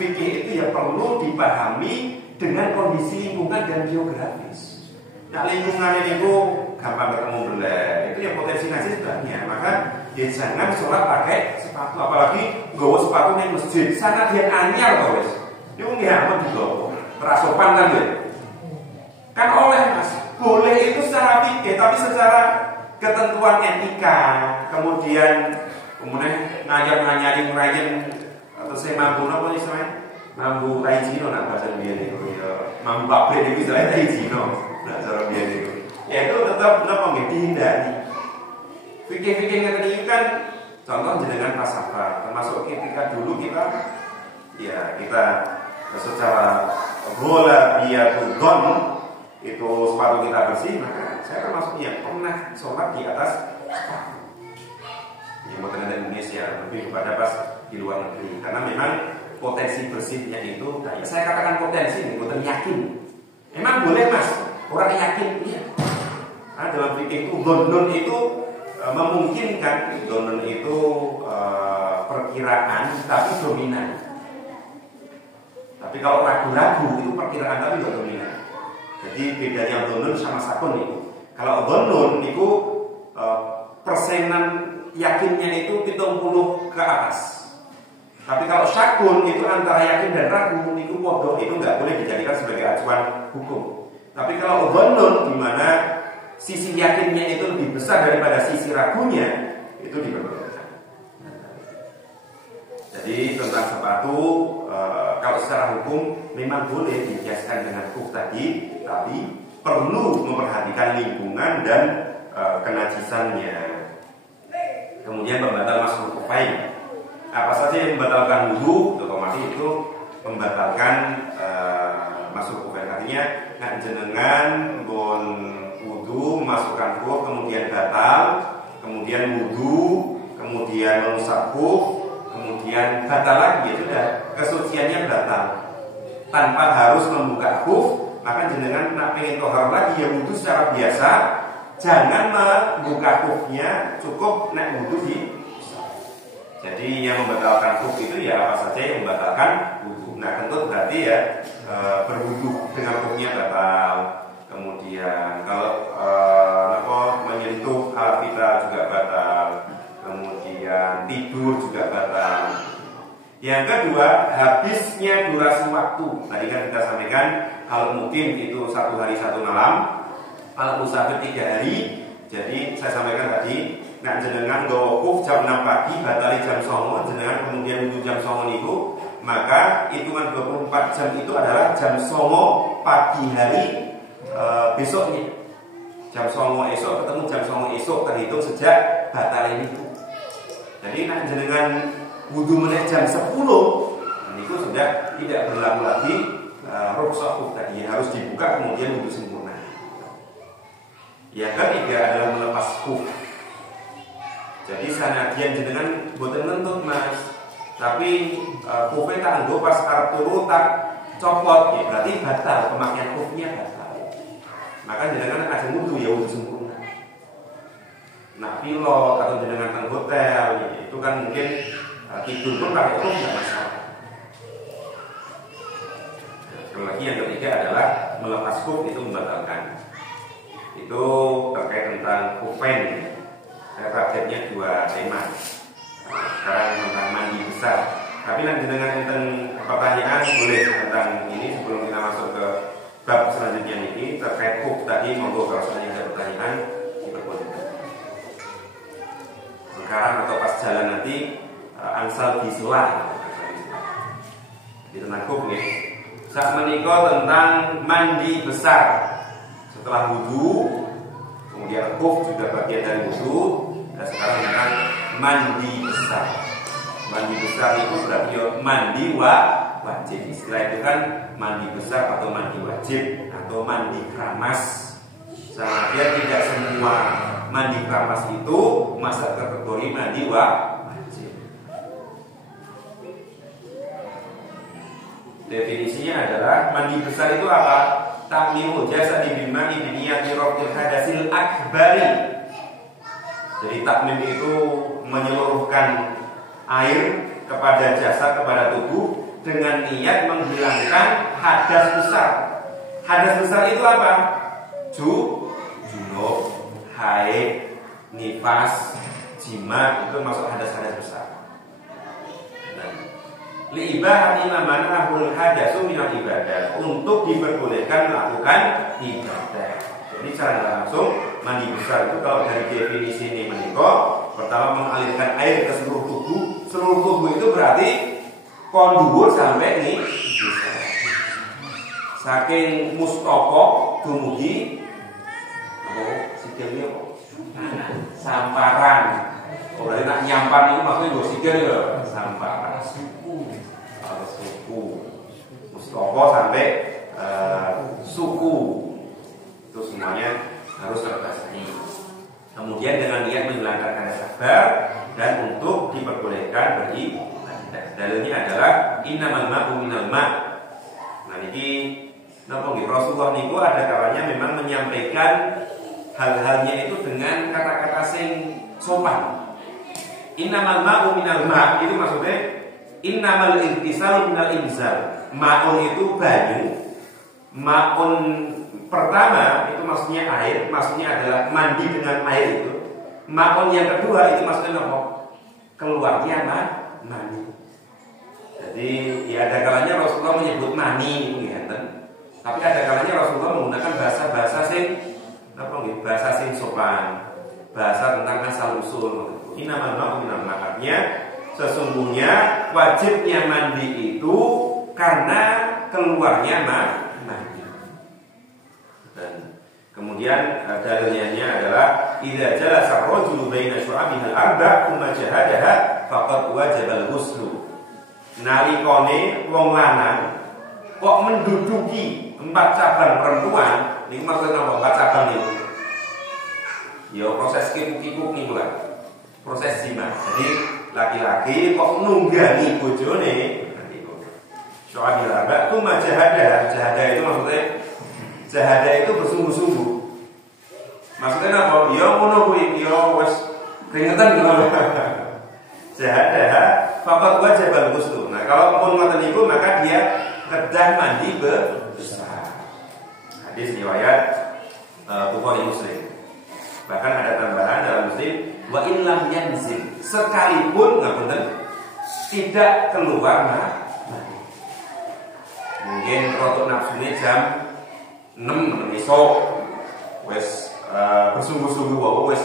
fikih itu ya perlu dipahami dengan kondisi lingkungan dan geografis. Nah lingkungan ini gampang ketemu belah, itu yang potensi najis banyak. Maka ya jangan sholat pakai sepatu, apalagi gawa sepatu di masjid. Sana dia anyar kok wes. Itu nggak aman digawa. Terasopan kan ya? Kan oleh mas, boleh itu secara fikih, tapi secara ketentuan etika, kemudian ngayar-ngayarin atau saya mampu apa istilahnya? Mampu taijino nak bahasa dia itu ya. Mampu pabrik itu istilahnya taijino. Nah cara dia itu. Ya itu tetap nggak dihindari. Fikih-fikih yang tadi kan contoh jenengan pasapar, termasuk ketika dulu kita secara bola biadudon itu sepatu kita bersih, maka saya termasuk yang pernah sholat di atas sepatu. Yang bukan ada Indonesia lebih kepada pas di luar negeri, karena memang potensi bersihnya itu, saya katakan potensi, bukan yakin. Emang boleh mas, orang yakin iya. Nah, dalam fikih itu dondon itu memungkinkan, dondon itu perkiraan tapi dominan. Tapi kalau ragu-ragu itu perkiraan tapi tidak dominan. Jadi bedanya dondon sama sakun itu. Kalau dondon itu persenan yakinnya itu 70 ke atas. Tapi kalau syakun itu antara yakin dan ragu, itu bodoh, itu nggak boleh dijadikan sebagai acuan hukum. Tapi kalau dhanun di mana sisi yakinnya itu lebih besar daripada sisi ragunya, itu diperbolehkan. Jadi tentang sepatu, kalau secara hukum memang boleh dikiaskan dengan khuf tadi, tapi perlu memperhatikan lingkungan dan kenajisannya. Kemudian pembatal masuk khufain. Apa saja yang membatalkan wudu, otomatis itu membatalkan masuk khufain. Artinya nak jenengan bon wudu wudu, memasukkan kuf, kemudian batal, kemudian wudu, kemudian mengusap kuf, kemudian batal lagi, ya sudah, kesuciannya batal. Tanpa harus membuka kuf, maka jenengan nak pengen tohar lagi ya wudu secara biasa, jangan membuka kufnya, cukup nak wudu di. Jadi yang membatalkan kuf itu ya apa saja yang membatalkan wudu. Nah tentu berarti ya berwudu dengan kufnya batal. Kemudian kalau menyentuh alat vital juga batal. Kemudian tidur juga batal. Yang kedua, habisnya durasi waktu. Tadi kan kita sampaikan kalau mungkin itu 1 hari 1 malam, kalau musafir 3 hari. Jadi saya sampaikan tadi, nak jenengan gawa kuf jam 6 pagi, batali jam 9, jenengan kemudian wudu jam 9 itu, maka hitungan 24 jam itu adalah jam 9 pagi hari besoknya. Jam 9 esok ketemu jam 9 esok terhitung sejak batali itu. Jadi nak jenengan wudu meneh jam 10, itu sudah tidak berlaku lagi rukhsah kuf tadi, harus dibuka kemudian wudu sempurna. Yang ketiga adalah melepas kuf. Jadi sanadyan jenengan boten nuntut Mas, tapi kufnya tak nggo pas arep turu tak copot, ya berarti batal, pemakaian kufnya batal. Maka jenengan aja wudu ya wudu sempurna. Nah pilot atau jenengan teng hotel, ya, itu kan mungkin tidur pun pakai kuf nggak masalah. Sekali lagi yang ketiga adalah melepas kuf itu membatalkan. Itu terkait tentang kufen. Saya targetnya 2 tema. Sekarang tentang mandi besar. Tapi nanti dengan pertanyaan boleh tentang ini sebelum kita masuk ke bab selanjutnya ini terkait kuf tadi. Monggo kalau ada pertanyaan diperbolehkan. Sekarang atau pas jalan nanti angsal diselah. Di tentang kuf nih. Saat menikah tentang mandi besar. Setelah wudu, kemudian kuf juga bagian dari wudu. Dan sekarang tentang mandi besar. Mandi besar itu berarti mandi wajib. Istilah itu kan mandi besar atau mandi wajib atau mandi keramas. Sama dia tidak semua mandi keramas itu masuk kategori mandi wajib. Definisinya adalah mandi besar itu apa? Ta'mimu jasadi bil ma'i bi niyati raf'il hadasil akbari. Jadi takmim itu menyeluruhkan air kepada jasad, kepada tubuh dengan niat menghilangkan hadas besar. Hadas besar itu apa? Junub, haid, nifas, jima, itu masuk hadas-hadas besar. Li'ibahati man ahul hadasu minal ibadah, untuk diperbolehkan melakukan ibadah. Jadi secara langsung mandi besar itu kalau dari definisi ini menikah, pertama mengalirkan air ke seluruh tubuh. Seluruh tubuh itu berarti kondur sampai nih saking mustoko dumugi sikilnya samparan. Oh, berarti nak nyampan itu maksudnya dua sikil ya, samparan suku mustoko sampai suku. Itu semuanya harus terbasahi. Kemudian dengan niat menghilangkan hadas akbar dan untuk diperbolehkan beribadah. Dalilnya adalah innamal ma'u minal ma'. Nah ini napa nggih Rasulullah niku ada kalanya memang menyampaikan hal-halnya itu dengan kata-kata sing sopan. Innamal ma'u minal ma' itu maksudnya innamal intisal minal inzal. Ma'un itu banyu. Ma'un pertama itu maksudnya air, maksudnya adalah mandi dengan air itu. Ma'un yang kedua itu maksudnya apa? Keluarnya mani. Jadi ya ada kalanya Rasulullah menyebut mani itu ya, tapi ada kalanya Rasulullah menggunakan bahasa-bahasa sing apa nggih? Bahasa sing sopan. Bahasa tentang asal usul. Innamal ma'u minal ma'atnya sesungguhnya wajibnya mandi itu karena keluarnya mani. Dan kemudian dalilnya adalah idza jalasa ar-rajulu baina syu'abihal arba' thumma jahadaha faqad wajaba al-ghuslu. Nalikane wong lanang kok menduduki 4 cabang perempuan, niku maksudnya apa 4 cabang niku? Ya proses kipu-kipu nih lah. Proses zina. Jadi laki-laki kok nunggangi bojone. Soal dilabak itu majahada. Jahada itu maksudnya jahada itu bersungguh-sungguh. Maksudnya apa? Ya ngono kuwi ya wis keringetan ngono. Jahada fakat wajib al-ghusl. Nah, kalau pun ngoten niku maka dia kedah mandi besar. Hadis riwayat Bukhari Muslim. Bahkan ada tambahan dalam Muslim wa in lam yanzil, sekalipun ngapunten tidak keluar mandi. Mungkin rotok nafsunya jam 6 esok wis bersungguh-sungguh wae wis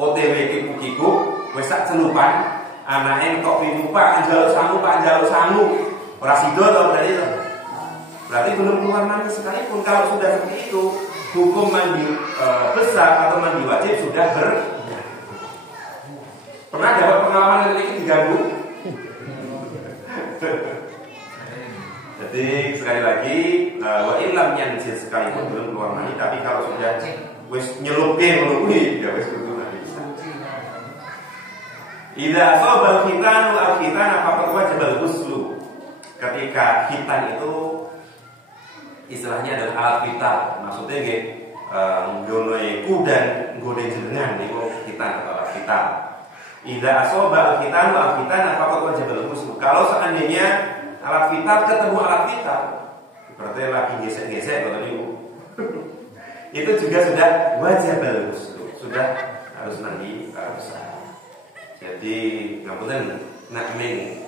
OTW kiku-kiku wis sak celupan anake kok pintu Pak njaluk sangu ora sida to berarti belum keluar mandi sekalipun. Kalau sudah seperti itu hukum mandi besar atau mandi wajib sudah pernah dapat pengalaman ini diganggu. Jadi sekali lagi wa illam yanzil sekalipun belum keluar mandi, tapi kalau sudah wis nyelupin ngono kuwi ya wis kudu mandi bisa. Idza asaba khitanu aw khitana faqad wajib al-ghusl. Ketika khitan itu istilahnya adalah alat vital, maksudnya nggih nggono iku dan nggone jenengan niku khitan atau alat vital. Idza asaba al-khitanu aw khitana faqad wajib al-ghusl. Kalau seandainya alat vital ketemu alat vital, berarti lagi gesek-gesek atau niku. Itu juga sudah wajib al-ghusl, sudah harus mandi besar. Jadi ngapunten nak ming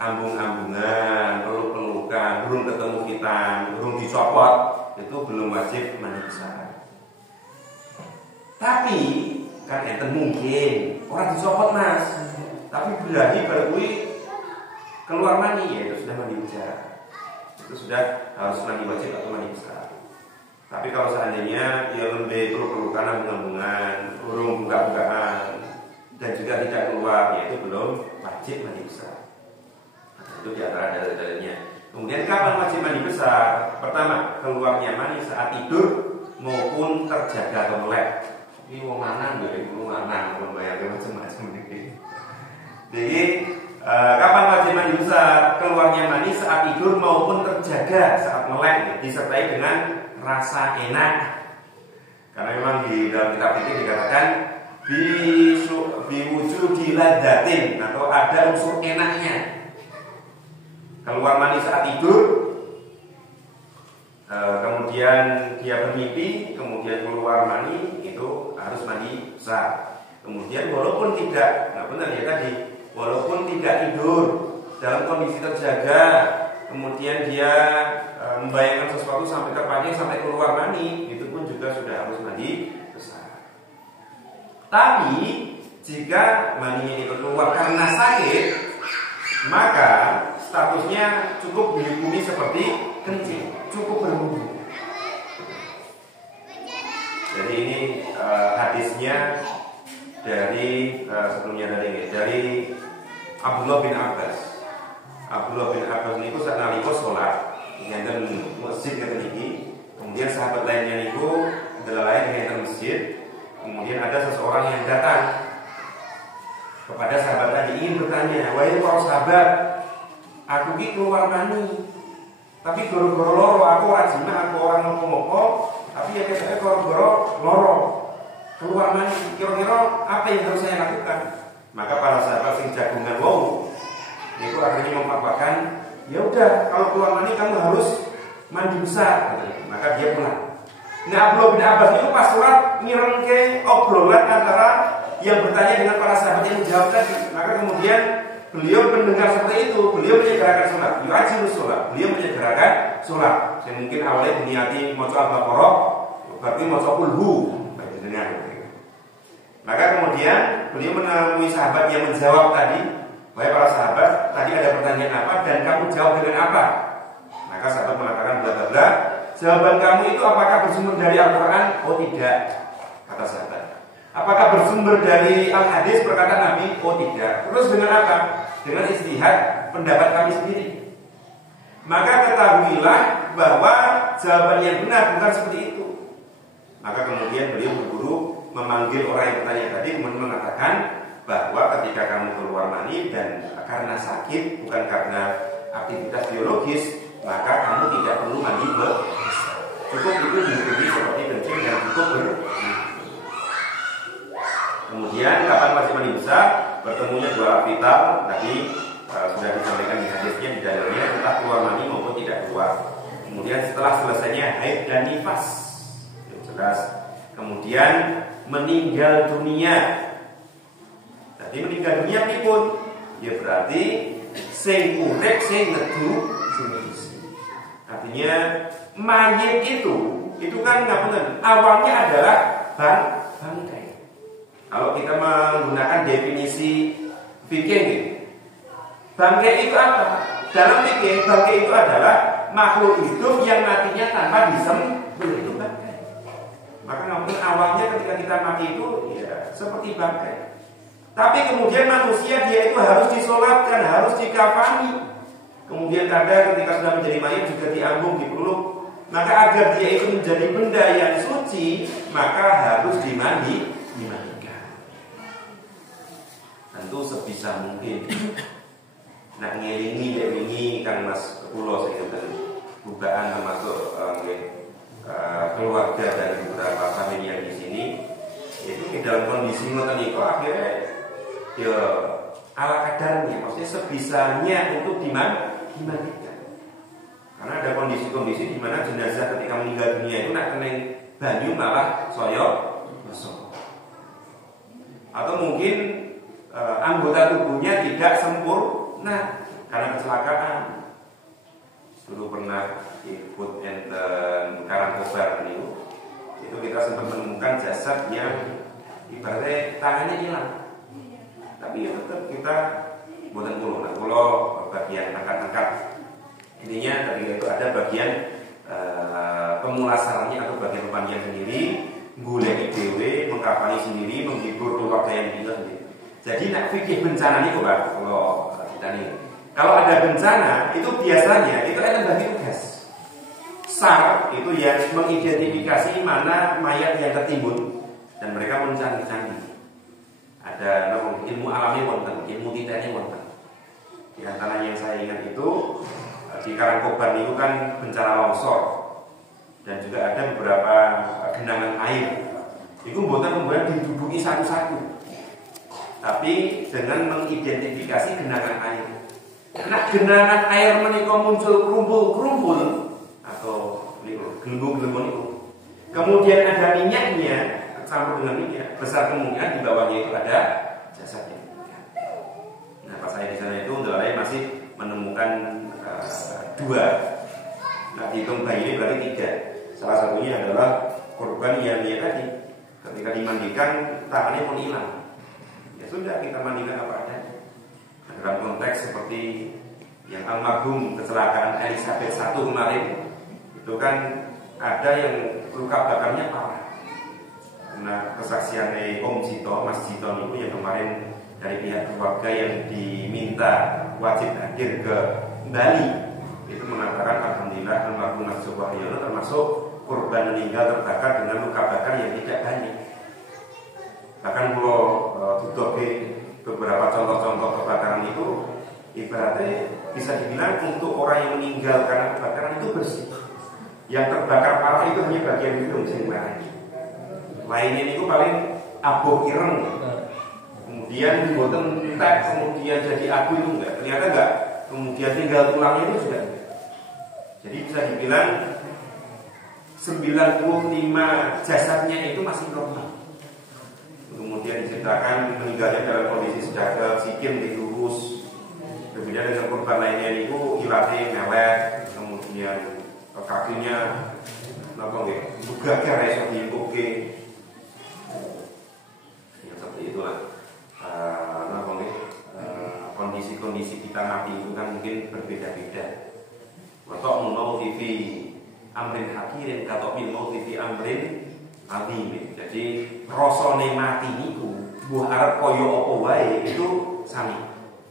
ambung-ambungan, peluk-pelukan, belum ketemu hitam, belum dicopot, itu belum wajib mandi besar. Tapi kan enten mungkin orang dicopot Mas, tapi birahi berkuwi keluar mani ya itu sudah mandi besar. Itu sudah harus mandi wajib atau mandi besar. Tapi kalau seandainya dia lebih peluk-pelukan, ambung-ambungan, belum buka-bukaan dan juga tidak keluar, yaitu belum wajib mandi besar. Itu diantara dalil-dalilnya. Kemudian kapan wajib mandi besar? Pertama, keluarnya mani saat tidur maupun terjaga atau melek. Ini wong lanang nggih, wong lanang membayangkan macam-macam iki. Jadi kapan wajib mandi besar? Keluarnya mani saat tidur maupun terjaga saat melek, disertai dengan rasa enak. Karena memang di dalam kitab ini dikatakan biwujudi ladatin atau ada unsur enaknya. Keluar mani saat tidur, kemudian dia bermimpi, kemudian keluar mani, itu harus mandi besar. Kemudian walaupun tidak, nah benar ya tadi, walaupun tidak tidur dalam kondisi terjaga, kemudian dia membayangkan sesuatu sampai terpancing sampai keluar mani, itu pun juga sudah harus mandi besar. Tapi jika maninya itu keluar karena sakit, maka statusnya cukup dihukumi seperti kencing, cukup berwudu. Jadi ini hadisnya dari sebelumnya dari Abdullah bin Abbas. Abdullah bin Abbas niku sak nalika salat ngenten masjid ngeten iki, kemudian sahabat lainnya niku adalah lain ngenten masjid. Kemudian ada seseorang yang datang kepada sahabat tadi ingin bertanya, wahai para sahabat, aku ini keluar mani, tapi goro-goro loro, aku rajina, aku orang ngopo-ngopo, tapi ya biasanya goro-goro loro keluar mani, kira-kira apa yang harus saya lakukan? Maka para sahabat sing jagungan wau itu akhirnya memfatwakan, ya udah kalau keluar mani kamu harus mandi besar. Maka dia pulang. Nah, Abdullah bin Abbas itu pas sholat ngirengke obrolan antara yang bertanya dengan para sahabat yang menjawab tadi. Maka kemudian beliau mendengar seperti itu, beliau menyegerakan sholat. Yu'ajilus sholat, beliau menyegerakan sholat. Saya mungkin awalnya diniati maca Al-Baqarah, berarti maca Qulhu. Maka kemudian beliau menemui sahabat yang menjawab tadi, wahai para sahabat, tadi ada pertanyaan apa dan kamu jawab dengan apa? Maka sahabat mengatakan bla bla bla. Jawaban kamu itu apakah bersumber dari Al-Quran? Oh tidak, kata sahabat. Apakah bersumber dari Al-Hadis perkataan Nabi? Oh tidak. Terus dengan apa? Dengan istihad pendapat kami sendiri. Maka ketahuilah bahwa jawaban yang benar bukan seperti itu. Maka kemudian beliau berburu memanggil orang yang bertanya tadi, kemudian mengatakan bahwa ketika kamu keluar mani dan karena sakit, bukan karena aktivitas biologis, maka kamu tidak perlu mandi besar. Cukup itu diikuti seperti kencing dan cukup Kemudian kapan masih mandi besar? Bertemunya dua alat vital tadi sudah disampaikan di hadisnya di dalamnya, entah keluar mani maupun tidak keluar. Kemudian setelah selesainya haid dan nifas, jelas. Kemudian meninggal dunia. Jadi meninggal dunia pripun? Ya berarti sing urip sing nedu sing. Artinya mayit itu kan ngapunten, awalnya adalah bangkai. Kalau kita menggunakan definisi fikih, bangkai itu apa? Dalam fikih, bangkai itu adalah makhluk hidup yang matinya tanpa disembelih, itu bangkai. Maka ngapunten, awalnya ketika kita mati itu ya seperti bangkai. Tapi kemudian manusia dia itu harus disolatkan, harus dikafani. Kemudian kadang ketika sudah menjadi mayat juga diambung, dipeluk. Maka agar dia itu menjadi benda yang suci, maka harus dimandikan. Tentu sebisa mungkin. Nak ngelingi kan Mas Kulo saya katakan bukaan termasuk keluarga dari beberapa famili yang di sini itu di dalam kondisi ngoten niku akhirnya ya ala kadarnya, maksudnya sebisanya untuk dimandikan. Karena ada kondisi-kondisi di mana jenazah ketika meninggal dunia itu nak keneng banyu malah soyo gosok. Atau mungkin anggota tubuhnya tidak sempurna karena kecelakaan. Dulu pernah ikut enten Karangkobar itu kita sempat menemukan jasad yang ibaratnya tangannya hilang. Tapi ya tetap kita buatan pulau bagian angkat-angkat. Intinya tadi itu ada bagian pemulasarannya atau bagian pemandian sendiri, gulai IDW, mengkafani sendiri, menghibur keluarga yang tinggal sendiri. Jadi nak fikih bencana ini Pak, kalau kita nih, kalau ada bencana itu biasanya itu akan bagi tugas. SAR itu yang mengidentifikasi mana mayat yang tertimbun dan mereka mencari-cari. Ada ilmu alamnya wonten, ilmu titanya wonten. Di antara yang saya ingat itu di Karangkobar itu kan bencana longsor dan juga ada beberapa genangan air. Itu bukan kemudian diduduki satu-satu, tapi dengan mengidentifikasi genangan air. Nah, genangan air menika muncul kerumpul-kerumpul atau gelembung-gelembung itu. Kemudian ada minyaknya campur dengan minyak, besar kemungkinan di bawahnya itu ada jasadnya. Nah, pas saya di sana itu Ndolai masih menemukan dua. Nah, dihitung bayi ini berarti 3. Salah satunya adalah korban yang dia tadi ketika dimandikan tangannya pun hilang. Ya sudah, kita mandikan apa adanya. Nah, dalam konteks seperti yang almarhum kecelakaan Elizabeth I kemarin, itu kan ada yang luka bakarnya parah. Nah, kesaksian Om Jito, Mas Jito itu yang kemarin dari pihak keluarga yang diminta wajib hadir ke Bali, itu mengatakan alhamdulillah almarhum Mas Wahyono termasuk korban meninggal terbakar dengan luka bakar yang tidak banyak. Bahkan kalau tutupi beberapa contoh-contoh kebakaran itu, ibaratnya bisa dibilang untuk orang yang meninggal karena kebakaran itu bersih. Yang terbakar parah itu hanya bagian hidung sing lain. Lainnya itu paling abu ireng, kemudian dibuatkan entek, kemudian jadi abu itu enggak, ternyata enggak, kemudian tinggal tulangnya itu sudah enggak. Jadi bisa dibilang 95 jasadnya itu masih normal. Kemudian diceritakan meninggalnya dalam kondisi sedang sikil dilurus. Kemudian dengan korban lainnya itu ilatnya mewek, kemudian kakinya juga kira diimpuke. Seperti itulah kondisi-kondisi kita mati itu kan mungkin berbeda-beda. Watok mau TV amrin hakirin atau mau TV amrin azim. Jadi rasane mati niku buah arep kaya apa wae itu sami.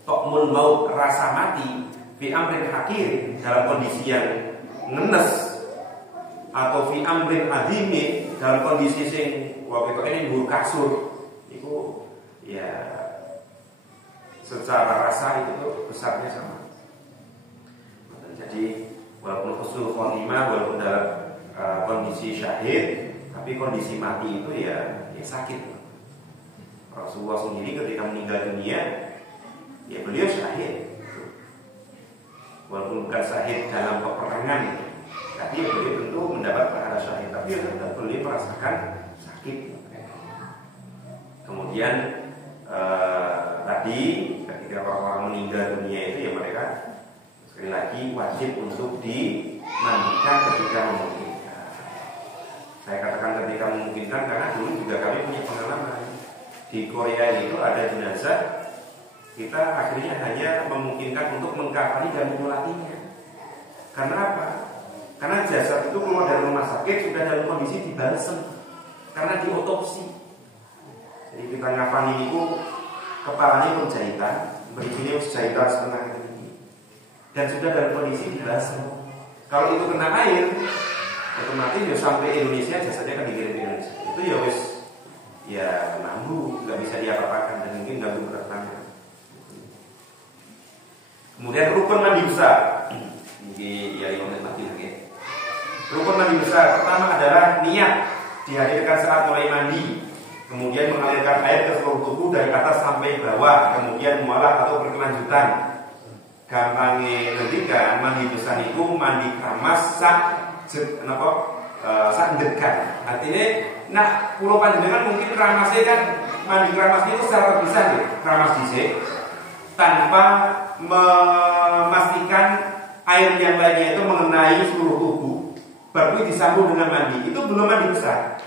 Tok mun mau rasa mati fi amrin hakirin dalam kondisi yang ngenes atau fi amrin adimi dalam kondisi sing waktu ini dhuwur kasur itu ya secara rasa itu besarnya sama. Jadi walaupun husnul khotimah, walaupun dalam kondisi syahid, tapi kondisi mati itu ya sakit. Rasulullah sendiri ketika meninggal dunia, ya beliau syahid. Walaupun bukan syahid dalam peperangan, tapi beliau tentu mendapat pahala syahid, tapi beliau merasakan sakit. Kemudian tadi ketika orang meninggal dunia itu ya mereka sekali lagi wajib untuk dimandikan ketika memungkinkan. Saya katakan ketika memungkinkan karena dulu juga kami punya pengalaman di Korea itu ada jenazah, kita akhirnya hanya memungkinkan untuk mengkafani dan menyolatinya. Karena apa? Karena jasad itu keluar dari rumah sakit sudah dalam kondisi dibalsem karena diotopsi. Jadi kita ngafani itu kepalanya pun jahitan, berikinya jahitan setengah ini, dan sudah dalam kondisi dibalsem. Kalau itu kena air, otomatis ya sampai Indonesia jasadnya kan dikirim ke Indonesia. Itu ya wis ya mampu, nggak bisa diapa-apakan dan mungkin nggak bertanya. Kemudian rukun mandi besar. Ini ya 5 menit lagi. Rukun mandi besar pertama adalah niat dihadirkan saat mulai mandi. Kemudian mengalirkan air ke seluruh tubuh dari atas sampai bawah, kemudian mualah atau berkelanjutan. Gampangnya ketika mandi besar itu mandi keramas sak dekat. Artinya, nah pulau panjenengan mungkin keramasnya kan mandi keramas itu secara terpisah ya, keramas dhisik tanpa memastikan air yang lainnya itu mengenai seluruh tubuh, baru disambung dengan mandi. Itu belum mandi besar.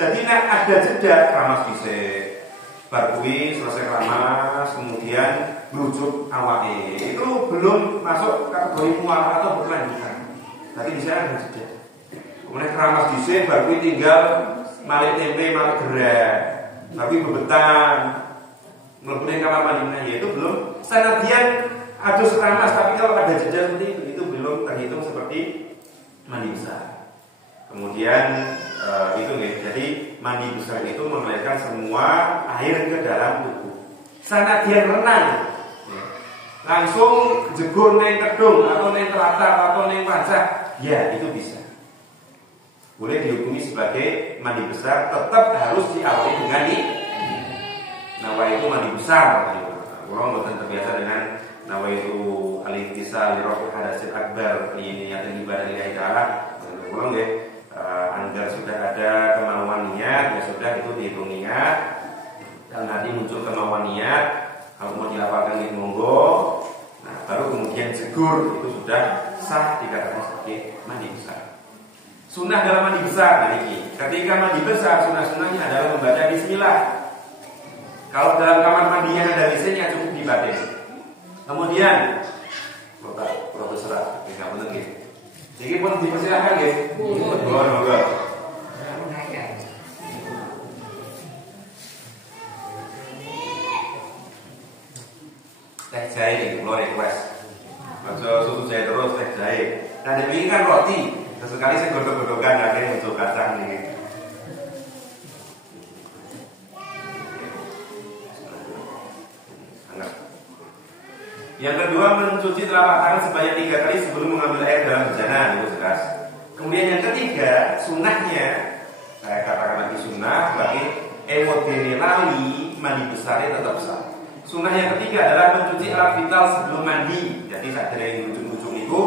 Jadi ada jeda keramas dhisik, baru selesai keramas, kemudian merujuk awake. Itu belum masuk kategori mualah atau berkelanjutan. Tapi di sana ada jeda. Kemudian keramas dhisik, baru tinggal malik tempe, malik gerak, tapi bebetan, melepuhin kamar mandinya, yaitu belum. Sanadyan adus keramas, tapi kalau ada jeda seperti itu belum terhitung seperti mandi besar. Kemudian itu nih, jadi mandi besar itu mengalirkan semua air ke dalam tubuh. Sanadyan renang, langsung jegur neng kedung atau neng telatak atau neng pancah, ya itu bisa. Boleh dihukumi sebagai mandi besar, tetap harus diawali dengan nawa itu mandi besar. Orang bukan terbiasa dengan nawa itu al-ihtisal li rafi hadasil akbar, ini yang ibadah lillahi ta'ala. Orang deh agar sudah ada kemauan niat, ya sudah itu dihitung niat. Dan nanti muncul kemauan niat, kalau mau dilapalkan di monggo. Nah, baru kemudian jegur, itu sudah sah dikatakan sebagai mandi besar. Sunnah dalam mandi besar, ini ketika mandi besar, sunnah-sunnahnya adalah membaca bismillah. Kalau dalam kamar mandinya ada WC-nya cukup dibaca. Kemudian profesor, tidak benar. Jadi pun dipersilakan ya. Dua. Teh jahe, lo request. Maksud susu jahe terus teh jahe. Nah demi kan roti. Sesekali saya godok-godokan akhirnya muncul kacang nih. Yang kedua, mencuci telapak tangan sebanyak 3 kali sebelum mengambil air dalam bejana, itu jelas. Kemudian yang ketiga, sunnahnya, saya katakan lagi sunnah, bagi ewodene lali mandi besarnya tetap sah. Sunnah yang ketiga adalah mencuci alat vital sebelum mandi. Jadi saat dari ujung-ujung itu,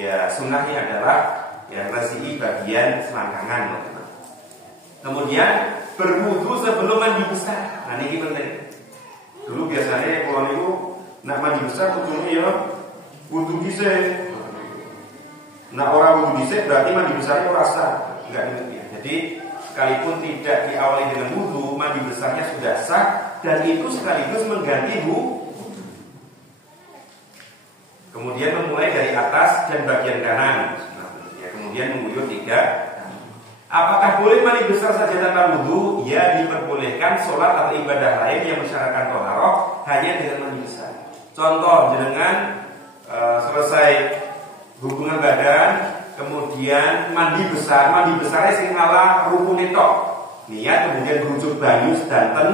ya sunnahnya adalah yang resiki bagian selangkangan. Kemudian berwudu sebelum mandi besar. Nah ini penting. Dulu biasanya kalau itu nak mandi besar tujuannya ya wudu dhisik. Nah orang wudu dhisik berarti mandi besarnya rasa enggak demikian. Jadi sekalipun tidak diawali dengan wudu, mandi besarnya sudah sah dan itu sekaligus mengganti wudu. Kemudian memulai dari atas dan bagian kanan. Kemudian mengguyur 3. Apakah boleh mandi besar saja tanpa wudu? Ya, diperbolehkan sholat atau ibadah lain yang mensyaratkan thaharah hanya dengan mandi besar. Contoh, jenengan selesai hubungan badan, kemudian mandi besarnya sing ala rukun itu. Niat kemudian berujuk banyu sedanten,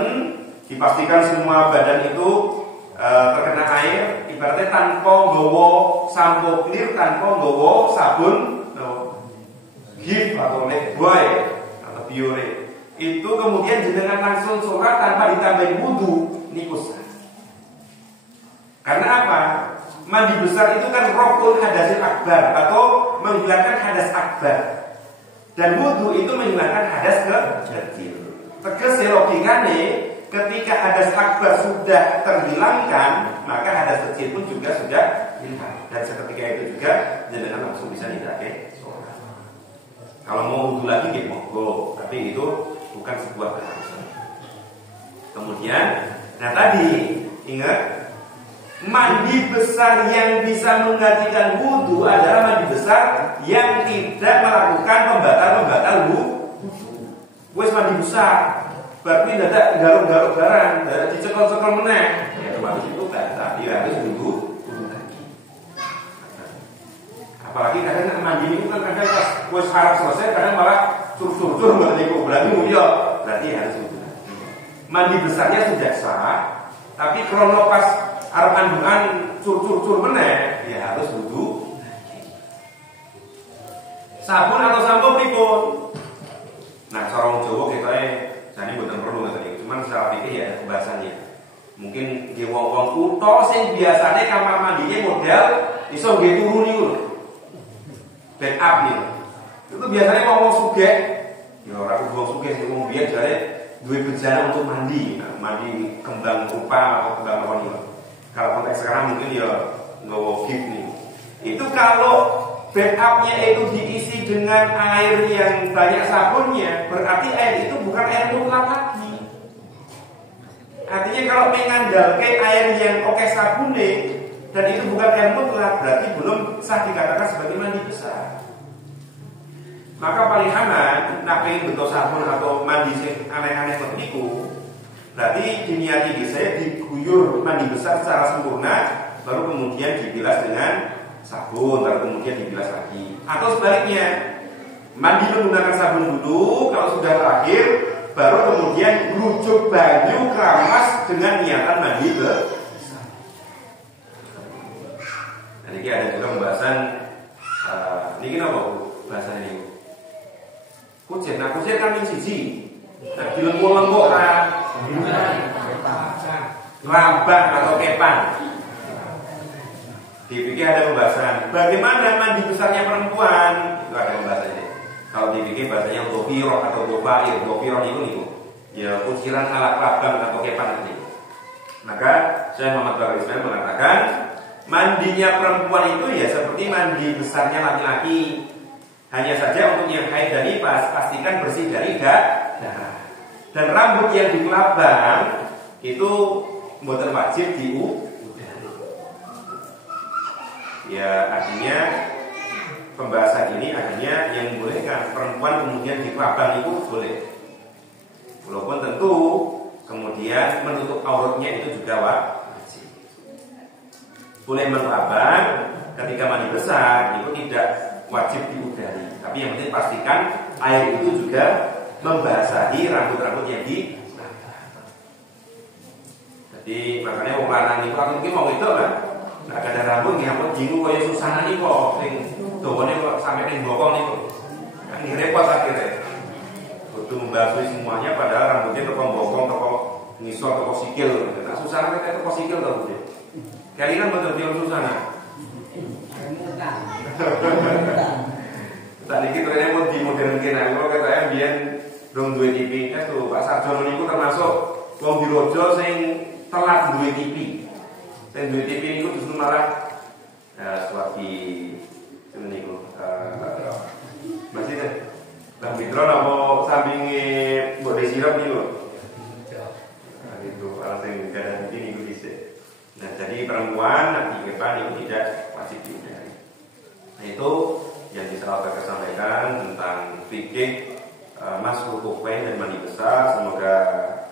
dipastikan semua badan itu terkena air, ibaratnya tanpa nggawa sampo clear, tanpa nggawa sabun Gif atau Lifebuoy atau Biore. Itu kemudian jenengan langsung sholat tanpa ditambahin wudu, niku sah. Karena apa? Mandi besar itu kan rukun hadasil akbar atau menghilangkan hadas akbar. Dan wudu itu menghilangkan hadas kecil. Tegese logikane ketika hadas akbar sudah terhilangkan, maka hadas kecil pun juga sudah hilang. Dan seketika itu juga jenengan langsung bisa nindakake sholat. Kalau mau wudu lagi nggih monggo, tapi itu bukan sebuah keharusan. Kemudian, nah tadi ingat mandi besar yang bisa menggantikan wudu adalah mandi besar yang tidak melakukan pembatal wudu. Wes mandi besar, berarti tidak garuk-garuk barang, tidak dicekol-cekol meneh. Ya termasuk itu kan tadi harus wudu lagi. Apalagi kadang mandi itu kan kadang pas wes harap selesai, kadang malah curcur berarti mulia, berarti harus wudu lagi. Mandi besarnya sudah sah, tapi krono pas arep andungan curcur meneh, ya harus wudu. Sabun atau sampo pripun? Nah, cara wong Jawa ketoke jane mboten perlu ngoten. Cuman secara fikih ya pembahasannya. Mungkin nggih wong-wong kutho sing biasane kamar mandinya model iso nggih turu niku lho. Backup niku. Itu biasanya wong sugih, ya ora kudu wong sugih sing wong biyen jare duwe bejana untuk mandi, mandi kembang rupa atau kembang apa niku. Kalau konteks sekarang mungkin ya nggawa gift nih. Itu kalau backupnya itu diisi dengan air yang banyak sabunnya, berarti air itu bukan air mutlak lagi. Artinya kalau mengandalkan air yang oke sabune dan itu bukan air mutlak, berarti belum sah dikatakan sebagai mandi besar. Maka paling aman, nak pengen bentuk sabun atau mandi sing aneh-aneh seperti itu, berarti diniati saya diguyur mandi besar secara sempurna, baru kemudian dibilas dengan sabun, lalu kemudian dibilas lagi. Atau sebaliknya, mandi menggunakan sabun dulu, kalau sudah terakhir, baru kemudian rujuk banyu keramas dengan niatan mandi besar. Nah, ini ada juga pembahasan, ini kenapa bahasan ini? Kucing, nah kucing kan yang siji, nah dilengkuk-lengkuk kan. Rambak atau kepan. Dipikir ada pembahasan bagaimana mandi besarnya perempuan, itu ada pembahasannya. Kalau dipikir bahasanya dofiroh atau dofair, dofiroh itu ya kuciran ala kelabang atau kepan ini. Maka Syekh Muhammad Baqir Ismail mengatakan mandinya perempuan itu ya seperti mandi besarnya laki-laki. Hanya saja untuk yang haid dan nifas pastikan bersih dari darah. Dan rambut yang di kelabang itu mboten wajib diudari. Ya artinya pembahasan ini akhirnya yang membolehkan perempuan kemudian di kelabang itu boleh. Walaupun tentu kemudian menutup auratnya itu juga wajib. Boleh melabang ketika mandi besar itu tidak wajib diudari. Tapi yang penting pastikan air itu juga membasahi rambut-rambut yang di jadi makanya orang lanang itu aku mungkin mau itu kan nggak ada rambut nggak rambut jingu kayak susana nih kok sing dawane kok sampai ning bokong niku kan repot akhirnya butuh membasuh semuanya padahal rambutnya toko bokong toko ngisor toko sikil nah susana kan toko sikil tau Bu kali kan betul dia susana tadi kita ini mau dimodernkan kalau kata biar dong duwe TV kan tuh Pak Sarjono niku termasuk wong Birojo sing telat duwe TV. Sing duwe TV niku justru malah suwati niku masih deh. Lah Mitro napa sampinge Mbok Desirap niku. Nah, itu ala sing kada TV niku dhisik. Nah, jadi perempuan nanti kepan itu tidak wajib diudari. Nah, itu yang bisa saya sampaikan tentang fikih masuk kufain dan mandi besar. Semoga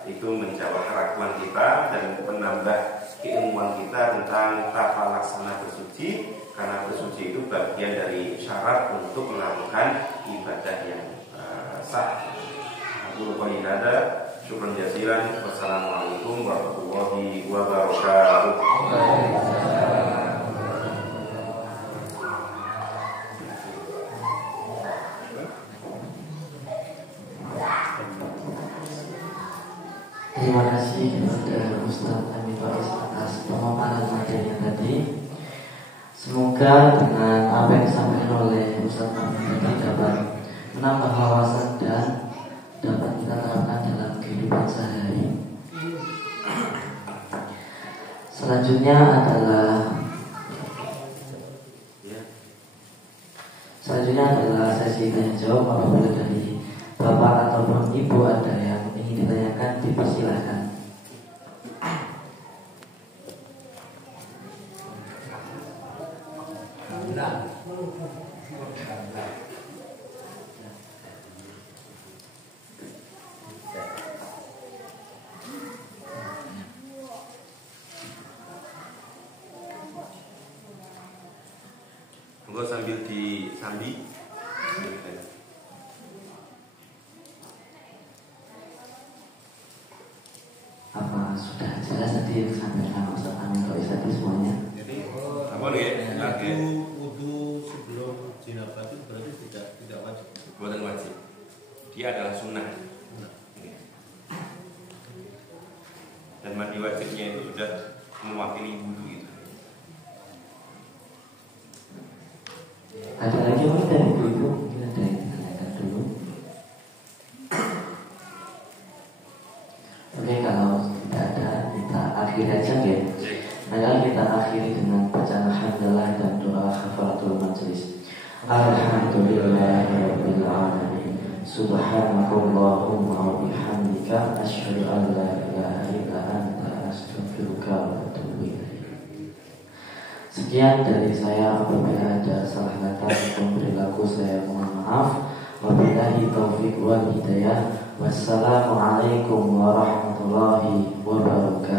itu menjawab keraguan kita dan menambah keilmuan kita tentang tata laksana bersuci, karena bersuci itu bagian dari syarat untuk melakukan ibadah yang sah. Aku lupa ini ada. Syukran jazilan. Wassalamualaikum warahmatullahi wabarakatuh. Terima kasih kepada Ustaz Amin Faiz atas pemaparan materinya tadi. Semoga dengan apa yang disampaikan oleh Ustaz Amin tadi dapat menambah wawasan dan dapat kita terapkan dalam kehidupan sehari. Selanjutnya adalah sesi tanya jawab. Apabila dari bapak ataupun ibu ada yang ingin ditanyakan, dipersilakan. Monggo sambil disambi. Apa sudah jelas tadi yang disampaikan Ustaz Amin Faiz tadi semuanya? Jadi apa nih? Lagi wudu sebelum jinabah itu berarti tidak wajib. buatan wajib. Dia adalah sunnah. Dan mandi wajibnya itu sudah mewakili wudu itu. Ada lagi orang dari ibu-ibu? Mungkin ada yang ditanyakan dulu. Oke, kalau tidak ada, kita akhiri aja ya. Maka kita akhiri dengan bacaan alhamdulillah dan doa kafaratul majlis. Alhamdulillahirabbil alamin. Subhanakallahumma wa bihamdika asyhadu an la ilaha illa anta astaghfiruka wa atubu ilaik. Sekian dari saya. Apabila ada salah kata atau perilaku saya mohon maaf. Wabillahi taufiq wal hidayah. Wassalamualaikum warahmatullahi wabarakatuh.